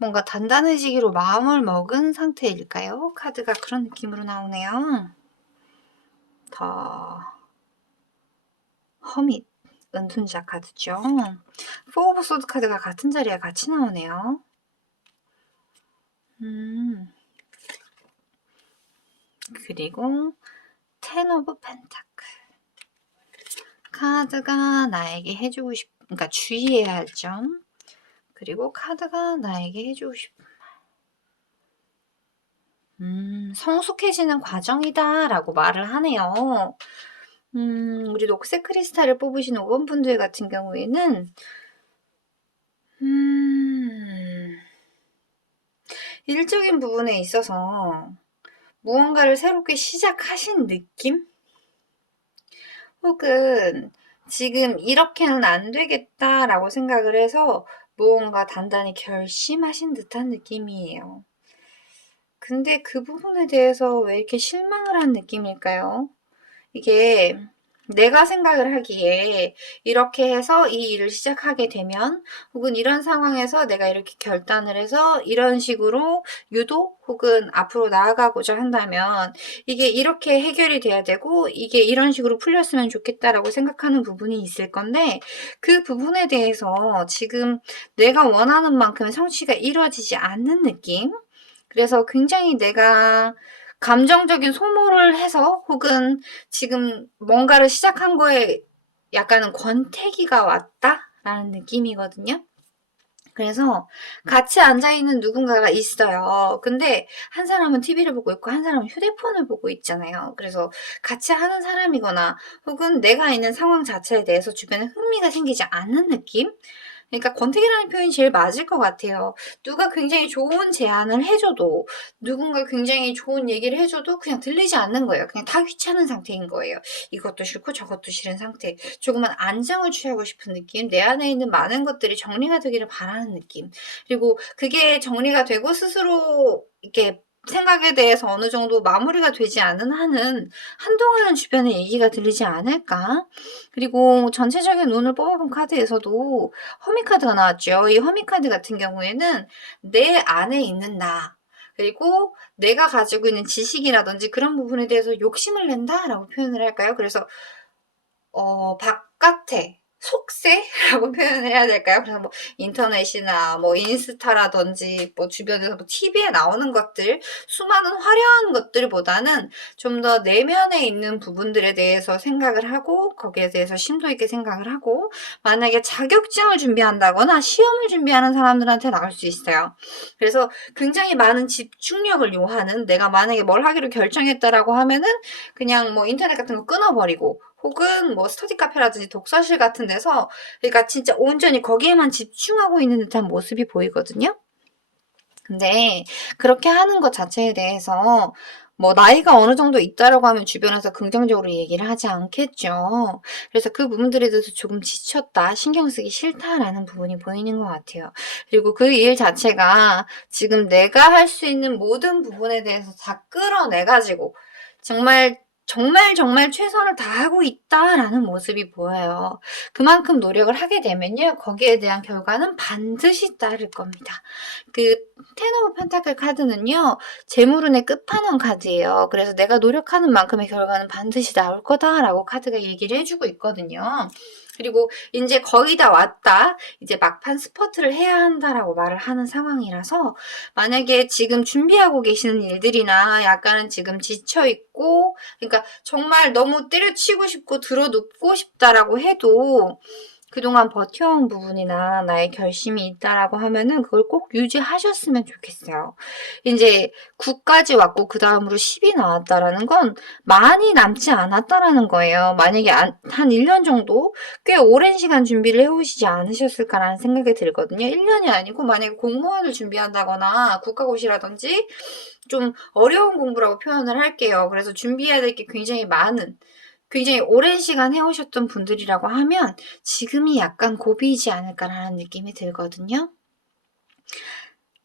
뭔가 단단해지기로 마음을 먹은 상태일까요? 카드가 그런 느낌으로 나오네요. 더 허밋, 은둔자 카드죠. 포 오브 소드 카드가 같은 자리에 같이 나오네요. 그리고 텐 오브 펜타클. 카드가 나에게 해주고 그러니까 주의해야 할 점. 그리고 카드가 나에게 해주고 싶은 말. 성숙해지는 과정이다 라고 말을 하네요. 우리 녹색 크리스탈을 뽑으신 5번 분들 같은 경우에는 일적인 부분에 있어서 무언가를 새롭게 시작하신 느낌? 혹은 지금 이렇게는 안 되겠다라고 생각을 해서 무언가 단단히 결심하신 듯한 느낌이에요. 근데 그 부분에 대해서 왜 이렇게 실망을 한 느낌일까요? 이게 내가 생각을 하기에 이렇게 해서 이 일을 시작하게 되면, 혹은 이런 상황에서 내가 이렇게 결단을 해서 이런 식으로 유도 혹은 앞으로 나아가고자 한다면 이게 이렇게 해결이 돼야 되고 이게 이런 식으로 풀렸으면 좋겠다라고 생각하는 부분이 있을 건데, 그 부분에 대해서 지금 내가 원하는 만큼의 성취가 이루어지지 않는 느낌? 그래서 굉장히 내가 감정적인 소모를 해서 혹은 지금 뭔가를 시작한 거에 약간은 권태기가 왔다라는 느낌이거든요. 그래서 같이 앉아있는 누군가가 있어요. 근데 한 사람은 TV를 보고 있고 한 사람은 휴대폰을 보고 있잖아요. 그래서 같이 하는 사람이거나 혹은 내가 있는 상황 자체에 대해서 주변에 흥미가 생기지 않는 느낌? 그러니까 권태기라는 표현이 제일 맞을 것 같아요. 누가 굉장히 좋은 제안을 해줘도, 누군가 굉장히 좋은 얘기를 해줘도 그냥 들리지 않는 거예요. 그냥 다 귀찮은 상태인 거예요. 이것도 싫고 저것도 싫은 상태. 조금만 안정을 취하고 싶은 느낌. 내 안에 있는 많은 것들이 정리가 되기를 바라는 느낌. 그리고 그게 정리가 되고 스스로 이렇게 생각에 대해서 어느 정도 마무리가 되지 않은 한은 한동안은 주변에 얘기가 들리지 않을까? 그리고 전체적인 운을 뽑아본 카드에서도 허미 카드가 나왔죠. 이 허미 카드 같은 경우에는 내 안에 있는 나, 그리고 내가 가지고 있는 지식이라든지 그런 부분에 대해서 욕심을 낸다라고 표현을 할까요? 그래서 바깥에 속세라고 표현을 해야 될까요? 그래서 뭐 인터넷이나 뭐 인스타라든지 뭐 주변에서 뭐 TV에 나오는 것들, 수많은 화려한 것들보다는 좀 더 내면에 있는 부분들에 대해서 생각을 하고 거기에 대해서 심도 있게 생각을 하고 만약에 자격증을 준비한다거나 시험을 준비하는 사람들한테 나갈 수 있어요. 그래서 굉장히 많은 집중력을 요하는 내가 만약에 뭘 하기로 결정했다라고 하면은 그냥 뭐 인터넷 같은 거 끊어버리고 혹은 뭐 스터디 카페라든지 독서실 같은 데서 그러니까 진짜 온전히 거기에만 집중하고 있는 듯한 모습이 보이거든요. 근데 그렇게 하는 것 자체에 대해서 뭐 나이가 어느 정도 있다라고 하면 주변에서 긍정적으로 얘기를 하지 않겠죠. 그래서 그 부분들에 대해서 조금 지쳤다, 신경 쓰기 싫다라는 부분이 보이는 것 같아요. 그리고 그 일 자체가 지금 내가 할 수 있는 모든 부분에 대해서 다 끌어내가지고 정말 최선을 다하고 있다라는 모습이 보여요. 그만큼 노력을 하게 되면요. 거기에 대한 결과는 반드시 따를 겁니다. 그 텐 오브 펜타클 카드는요. 재물운의 끝판왕 카드예요. 그래서 내가 노력하는 만큼의 결과는 반드시 나올 거다라고 카드가 얘기를 해주고 있거든요. 그리고 이제 거의 다 왔다. 이제 막판 스퍼트를 해야 한다라고 말을 하는 상황이라서 만약에 지금 준비하고 계시는 일들이나 약간은 지금 지쳐있고 그러니까 정말 너무 때려치고 싶고 들어눕고 싶다라고 해도 그동안 버텨온 부분이나 나의 결심이 있다라고 하면은 그걸 꼭 유지하셨으면 좋겠어요. 이제 9까지 왔고 그 다음으로 10이 나왔다라는 건 많이 남지 않았다라는 거예요. 만약에 한 1년 정도 꽤 오랜 시간 준비를 해오시지 않으셨을까라는 생각이 들거든요. 1년이 아니고 만약에 공무원을 준비한다거나 국가고시라든지 좀 어려운 공부라고 표현을 할게요. 그래서 준비해야 될 게 굉장히 오랜 시간 해오셨던 분들이라고 하면 지금이 약간 고비이지 않을까라는 느낌이 들거든요.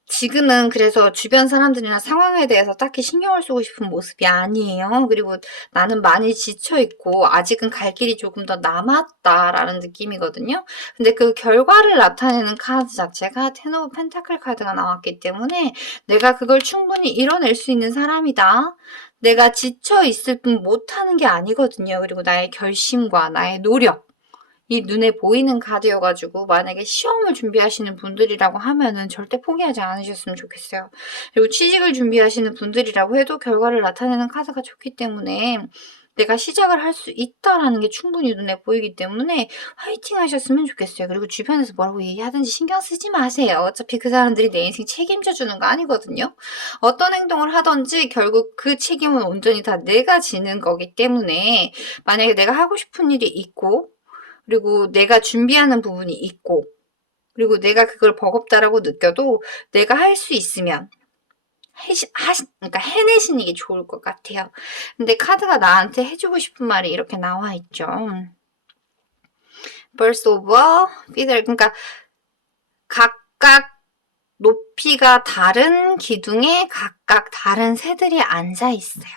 지금은 그래서 주변 사람들이나 상황에 대해서 딱히 신경을 쓰고 싶은 모습이 아니에요. 그리고 나는 많이 지쳐있고 아직은 갈 길이 조금 더 남았다라는 느낌이거든요. 근데 그 결과를 나타내는 카드 자체가 텐 오브 펜타클 카드가 나왔기 때문에 내가 그걸 충분히 이뤄낼 수 있는 사람이다. 내가 지쳐있을 뿐 못하는 게 아니거든요. 그리고 나의 결심과 나의 노력 이 눈에 보이는 카드여가지고 만약에 시험을 준비하시는 분들이라고 하면은 절대 포기하지 않으셨으면 좋겠어요. 그리고 취직을 준비하시는 분들이라고 해도 결과를 나타내는 카드가 좋기 때문에 내가 시작을 할 수 있다라는 게 충분히 눈에 보이기 때문에 화이팅 하셨으면 좋겠어요. 그리고 주변에서 뭐라고 얘기하든지 신경 쓰지 마세요. 어차피 그 사람들이 내 인생 책임져 주는 거 아니거든요. 어떤 행동을 하든지 결국 그 책임은 온전히 다 내가 지는 거기 때문에 만약에 내가 하고 싶은 일이 있고 그리고 내가 준비하는 부분이 있고 그리고 내가 그걸 버겁다라고 느껴도 내가 할 수 있으면 그러니까 해내시는 게 좋을 것 같아요. 근데 카드가 나한테 해주고 싶은 말이 이렇게 나와 있죠. Birds of Feather 그러니까 각각 높이가 다른 기둥에 각각 다른 새들이 앉아 있어요.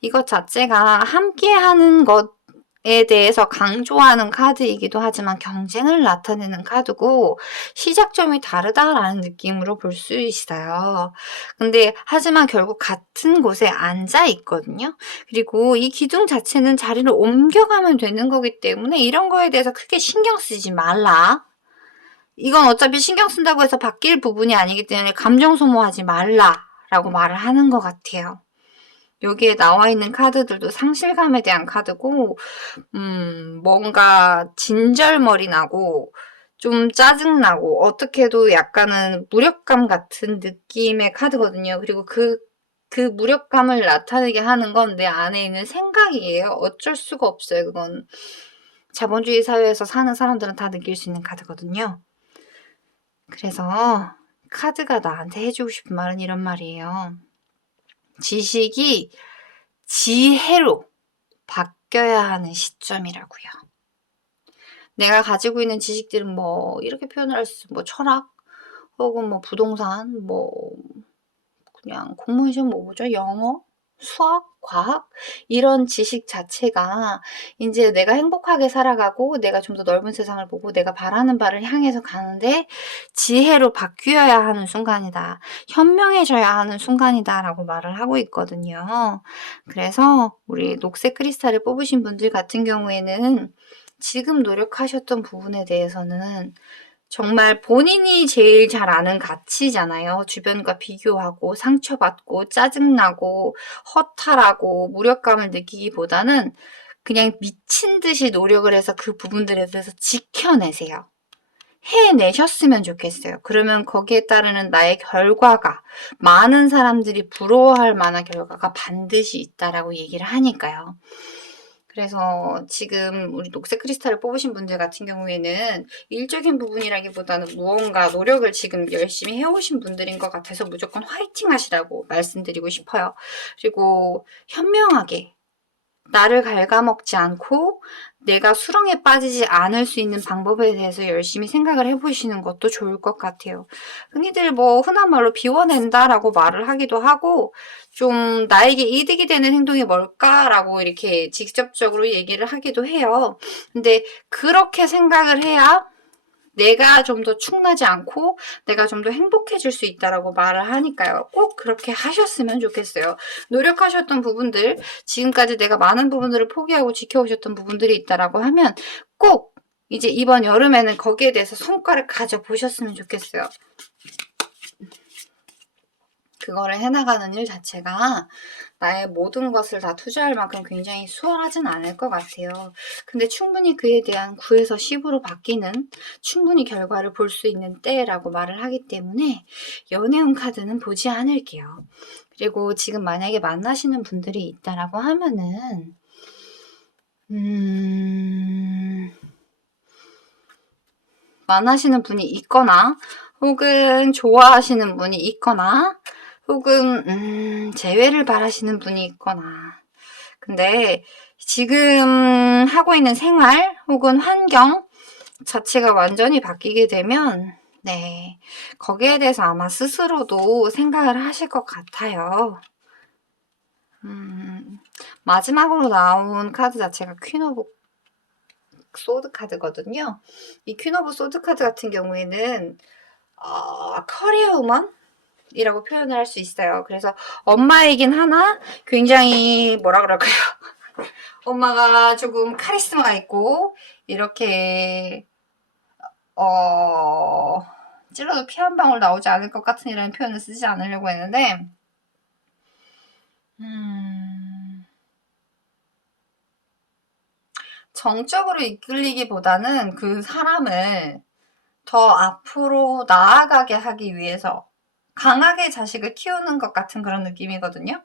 이것 자체가 함께하는 것에 대해서 강조하는 카드이기도 하지만 경쟁을 나타내는 카드고 시작점이 다르다라는 느낌으로 볼 수 있어요. 근데 하지만 결국 같은 곳에 앉아 있거든요. 그리고 이 기둥 자체는 자리를 옮겨가면 되는 거기 때문에 이런 거에 대해서 크게 신경 쓰지 말라. 이건 어차피 신경 쓴다고 해서 바뀔 부분이 아니기 때문에 감정 소모하지 말라라고 말을 하는 것 같아요. 여기에 나와 있는 카드들도 상실감에 대한 카드고 뭔가 진절머리 나고 좀 짜증나고 어떻게도 약간은 무력감 같은 느낌의 카드거든요. 그리고 그 무력감을 나타내게 하는 건 내 안에 있는 생각이에요. 어쩔 수가 없어요. 그건 자본주의 사회에서 사는 사람들은 다 느낄 수 있는 카드거든요. 그래서 카드가 나한테 해주고 싶은 말은 이런 말이에요. 지식이 지혜로 바뀌어야 하는 시점이라고요. 내가 가지고 있는 지식들은 뭐 이렇게 표현을 할 수 있어. 뭐 철학 혹은 뭐 부동산 뭐 그냥 공무원 시험 뭐 보죠? 영어 수학, 과학 이런 지식 자체가 이제 내가 행복하게 살아가고 내가 좀 더 넓은 세상을 보고 내가 바라는 바를 향해서 가는데 지혜로 바뀌어야 하는 순간이다. 현명해져야 하는 순간이다라고 말을 하고 있거든요. 그래서 우리 녹색 크리스탈을 뽑으신 분들 같은 경우에는 지금 노력하셨던 부분에 대해서는 정말 본인이 제일 잘 아는 가치잖아요. 주변과 비교하고 상처받고 짜증나고 허탈하고 무력감을 느끼기보다는 그냥 미친 듯이 노력을 해서 그 부분들에 대해서 지켜내세요. 해내셨으면 좋겠어요. 그러면 거기에 따르는 나의 결과가 많은 사람들이 부러워할 만한 결과가 반드시 있다라고 얘기를 하니까요. 그래서 지금 우리 녹색 크리스탈을 뽑으신 분들 같은 경우에는 일적인 부분이라기보다는 무언가 노력을 지금 열심히 해오신 분들인 것 같아서 무조건 화이팅 하시라고 말씀드리고 싶어요. 그리고 현명하게 나를 갉아먹지 않고 내가 수렁에 빠지지 않을 수 있는 방법에 대해서 열심히 생각을 해보시는 것도 좋을 것 같아요. 흔히들 뭐 흔한 말로 비워낸다라고 말을 하기도 하고 좀 나에게 이득이 되는 행동이 뭘까라고 이렇게 직접적으로 얘기를 하기도 해요. 근데 그렇게 생각을 해야 내가 좀 더 축나지 않고 내가 좀 더 행복해질 수 있다라고 말을 하니까요. 꼭 그렇게 하셨으면 좋겠어요. 노력하셨던 부분들, 지금까지 내가 많은 부분들을 포기하고 지켜오셨던 부분들이 있다라고 하면 꼭 이제 이번 여름에는 거기에 대해서 성과를 가져보셨으면 좋겠어요. 그거를 해나가는 일 자체가 나의 모든 것을 다 투자할 만큼 굉장히 수월하진 않을 것 같아요. 근데 충분히 그에 대한 9에서 10으로 바뀌는 충분히 결과를 볼 수 있는 때라고 말을 하기 때문에 연애운 카드는 보지 않을게요. 그리고 지금 만약에 만나시는 분들이 있다라고 하면은 만나시는 분이 있거나 혹은 좋아하시는 분이 있거나 혹은 재회를 바라시는 분이 있거나 근데 지금 하고 있는 생활 혹은 환경 자체가 완전히 바뀌게 되면 네 거기에 대해서 아마 스스로도 생각을 하실 것 같아요. 마지막으로 나온 카드 자체가 퀸 오브 소드 카드거든요. 이 퀸 오브 소드 카드 같은 경우에는 커리어 우먼? 이라고 표현을 할 수 있어요. 그래서 엄마이긴 하나 굉장히 뭐라 그럴까요? 엄마가 조금 카리스마가 있고 이렇게 찔러도 피 한 방울 나오지 않을 것 같은 이라는 표현을 쓰지 않으려고 했는데 정적으로 이끌리기보다는 그 사람을 더 앞으로 나아가게 하기 위해서 강하게 자식을 키우는 것 같은 그런 느낌이거든요.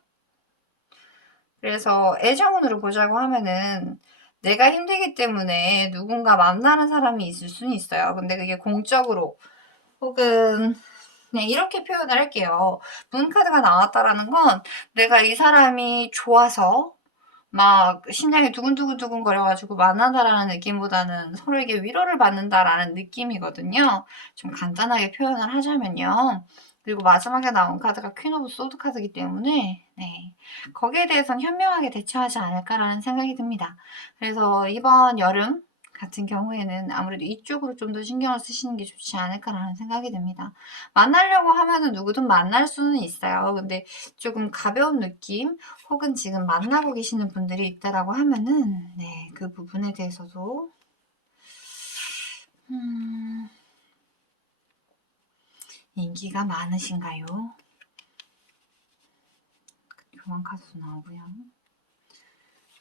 그래서 애정운으로 보자고 하면은 내가 힘들기 때문에 누군가 만나는 사람이 있을 수는 있어요. 근데 그게 공적으로 혹은 그냥 이렇게 표현을 할게요. 문카드가 나왔다라는 건 내가 이 사람이 좋아서 막 심장이 두근두근두근 거려가지고 만나다라는 느낌보다는 서로에게 위로를 받는다라는 느낌이거든요. 좀 간단하게 표현을 하자면요. 그리고 마지막에 나온 카드가 퀸 오브 소드 카드이기 때문에 네, 거기에 대해서는 현명하게 대처하지 않을까라는 생각이 듭니다. 그래서 이번 여름 같은 경우에는 아무래도 이쪽으로 좀 더 신경을 쓰시는 게 좋지 않을까라는 생각이 듭니다. 만나려고 하면은 누구든 만날 수는 있어요. 근데 조금 가벼운 느낌 혹은 지금 만나고 계시는 분들이 있다라고 하면은 네, 그 부분에 대해서도 인기가 많으신가요? 교환 카드도 나오고요.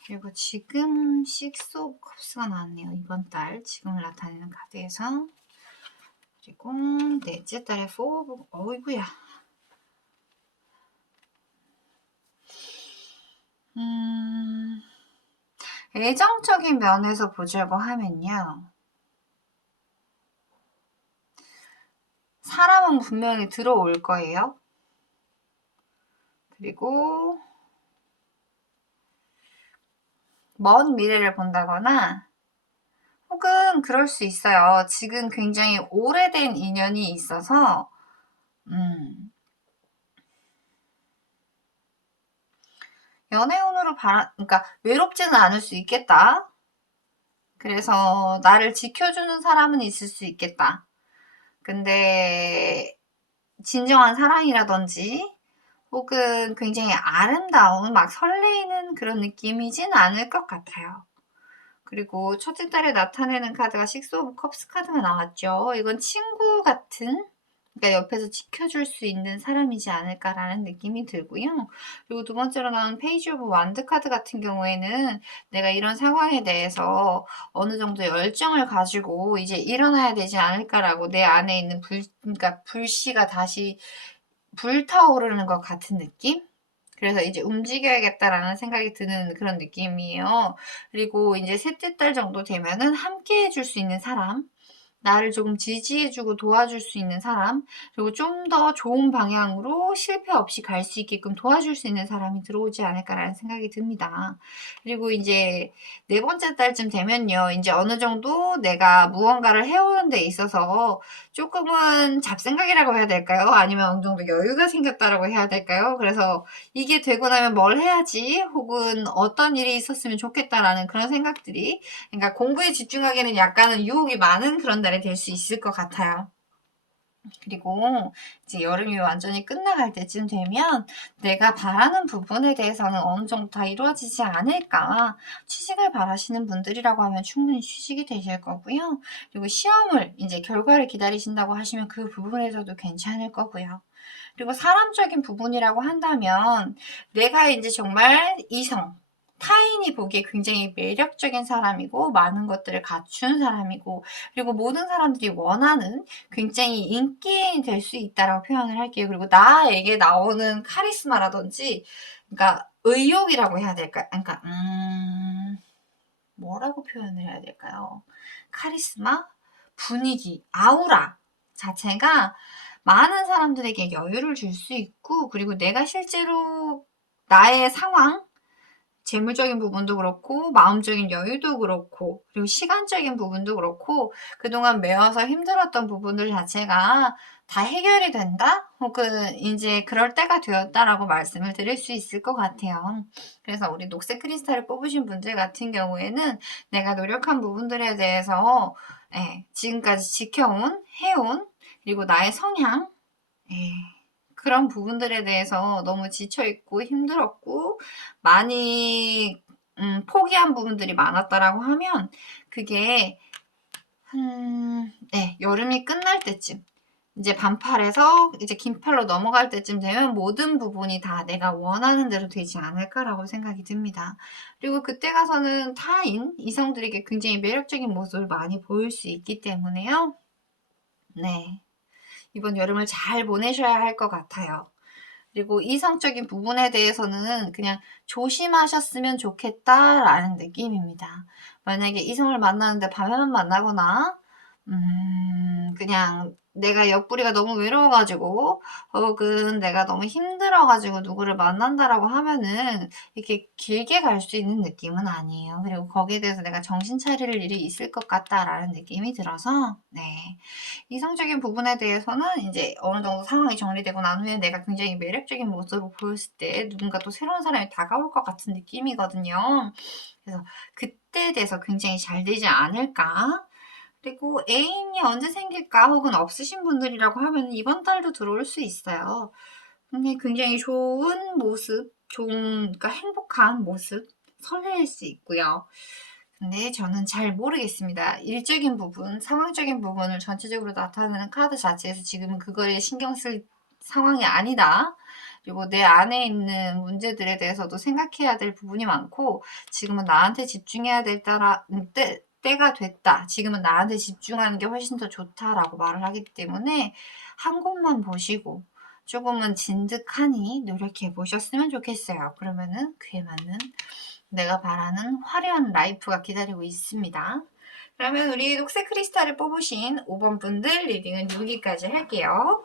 그리고 지금 식스 오브 컵스가 나왔네요. 이번 달 지금을 나타내는 카드에서 그리고 넷째 달에 포 오브 어이구야 애정적인 면에서 보자고 하면요. 사람은 분명히 들어올 거예요. 그리고 먼 미래를 본다거나 혹은 그럴 수 있어요. 지금 굉장히 오래된 인연이 있어서 연애운으로 그러니까 외롭지는 않을 수 있겠다. 그래서 나를 지켜주는 사람은 있을 수 있겠다. 근데 진정한 사랑이라든지 혹은 굉장히 아름다운 막 설레이는 그런 느낌이진 않을 것 같아요. 그리고 첫째 달에 나타내는 카드가 식스 오브 컵스 카드가 나왔죠. 이건 친구 같은, 그러니까 옆에서 지켜줄 수 있는 사람이지 않을까라는 느낌이 들고요. 그리고 두 번째로 나온 페이지 오브 완드 카드 같은 경우에는 내가 이런 상황에 대해서 어느 정도 열정을 가지고 이제 일어나야 되지 않을까라고 내 안에 있는 그러니까 불씨가 다시 불타오르는 것 같은 느낌? 그래서 이제 움직여야겠다라는 생각이 드는 그런 느낌이에요. 그리고 이제 셋째 달 정도 되면은 함께 해줄 수 있는 사람, 나를 조금 지지해주고 도와줄 수 있는 사람, 그리고 좀 더 좋은 방향으로 실패 없이 갈 수 있게끔 도와줄 수 있는 사람이 들어오지 않을까라는 생각이 듭니다. 그리고 이제 네 번째 달쯤 되면요, 이제 어느 정도 내가 무언가를 해오는 데 있어서 조금은 잡생각이라고 해야 될까요? 아니면 어느 정도 여유가 생겼다라고 해야 될까요? 그래서 이게 되고 나면 뭘 해야지, 혹은 어떤 일이 있었으면 좋겠다라는 그런 생각들이, 그러니까 공부에 집중하기에는 약간은 유혹이 많은 그런 달이 될 수 있을 것 같아요. 그리고 이제 여름이 완전히 끝나갈 때쯤 되면 내가 바라는 부분에 대해서는 어느 정도 다 이루어지지 않을까. 취직을 바라시는 분들이라고 하면 충분히 취직이 되실 거고요. 그리고 시험을 이제 결과를 기다리신다고 하시면 그 부분에서도 괜찮을 거고요. 그리고 사람적인 부분이라고 한다면 내가 이제 정말 타인이 보기에 굉장히 매력적인 사람이고 많은 것들을 갖춘 사람이고 그리고 모든 사람들이 원하는 굉장히 인기인이 될 수 있다라고 표현을 할게요. 그리고 나에게 나오는 카리스마라든지 그러니까 의욕이라고 해야 될까요? 그러니까 뭐라고 표현을 해야 될까요? 카리스마, 분위기, 아우라 자체가 많은 사람들에게 여유를 줄 수 있고 그리고 내가 실제로 나의 상황 재물적인 부분도 그렇고 마음적인 여유도 그렇고 그리고 시간적인 부분도 그렇고 그동안 매워서 힘들었던 부분들 자체가 다 해결이 된다? 혹은 이제 그럴 때가 되었다라고 말씀을 드릴 수 있을 것 같아요. 그래서 우리 녹색 크리스탈을 뽑으신 분들 같은 경우에는 내가 노력한 부분들에 대해서 지금까지 지켜온, 해온, 그리고 나의 성향, 예, 그런 부분들에 대해서 너무 지쳐있고 힘들었고 많이 포기한 부분들이 많았다라고 하면 그게 여름이 끝날 때쯤 이제 반팔에서 이제 긴팔로 넘어갈 때쯤 되면 모든 부분이 다 내가 원하는 대로 되지 않을까라고 생각이 듭니다. 그리고 그때 가서는 타인, 이성들에게 굉장히 매력적인 모습을 많이 보일 수 있기 때문에요. 네. 이번 여름을 잘 보내셔야 할 것 같아요. 그리고 이성적인 부분에 대해서는 그냥 조심하셨으면 좋겠다라는 느낌입니다. 만약에 이성을 만나는데 밤에만 만나거나 그냥 내가 옆구리가 너무 외로워가지고 혹은 내가 너무 힘들어가지고 누구를 만난다라고 하면은 이렇게 길게 갈 수 있는 느낌은 아니에요. 그리고 거기에 대해서 내가 정신 차릴 일이 있을 것 같다라는 느낌이 들어서 이성적인 부분에 대해서는 이제 어느 정도 상황이 정리되고 난 후에 내가 굉장히 매력적인 모습을 보였을 때 누군가 또 새로운 사람이 다가올 것 같은 느낌이거든요. 그래서 그때에 대해서 굉장히 잘 되지 않을까? 그리고 애인이 언제 생길까 혹은 없으신 분들이라고 하면 이번 달도 들어올 수 있어요. 근데 굉장히 좋은 모습, 그러니까 행복한 모습, 설레일 수 있고요. 근데 저는 잘 모르겠습니다. 일적인 부분, 상황적인 부분을 전체적으로 나타내는 카드 자체에서 지금은 그거에 신경 쓸 상황이 아니다. 그리고 내 안에 있는 문제들에 대해서도 생각해야 될 부분이 많고 지금은 나한테 집중해야 될 때가 됐다. 지금은 나한테 집중하는 게 훨씬 더 좋다라고 말을 하기 때문에 한 곳만 보시고 조금은 진득하니 노력해 보셨으면 좋겠어요. 그러면은 그에 맞는 내가 바라는 화려한 라이프가 기다리고 있습니다. 그러면 우리 녹색 크리스탈을 뽑으신 5번 분들 리딩은 여기까지 할게요.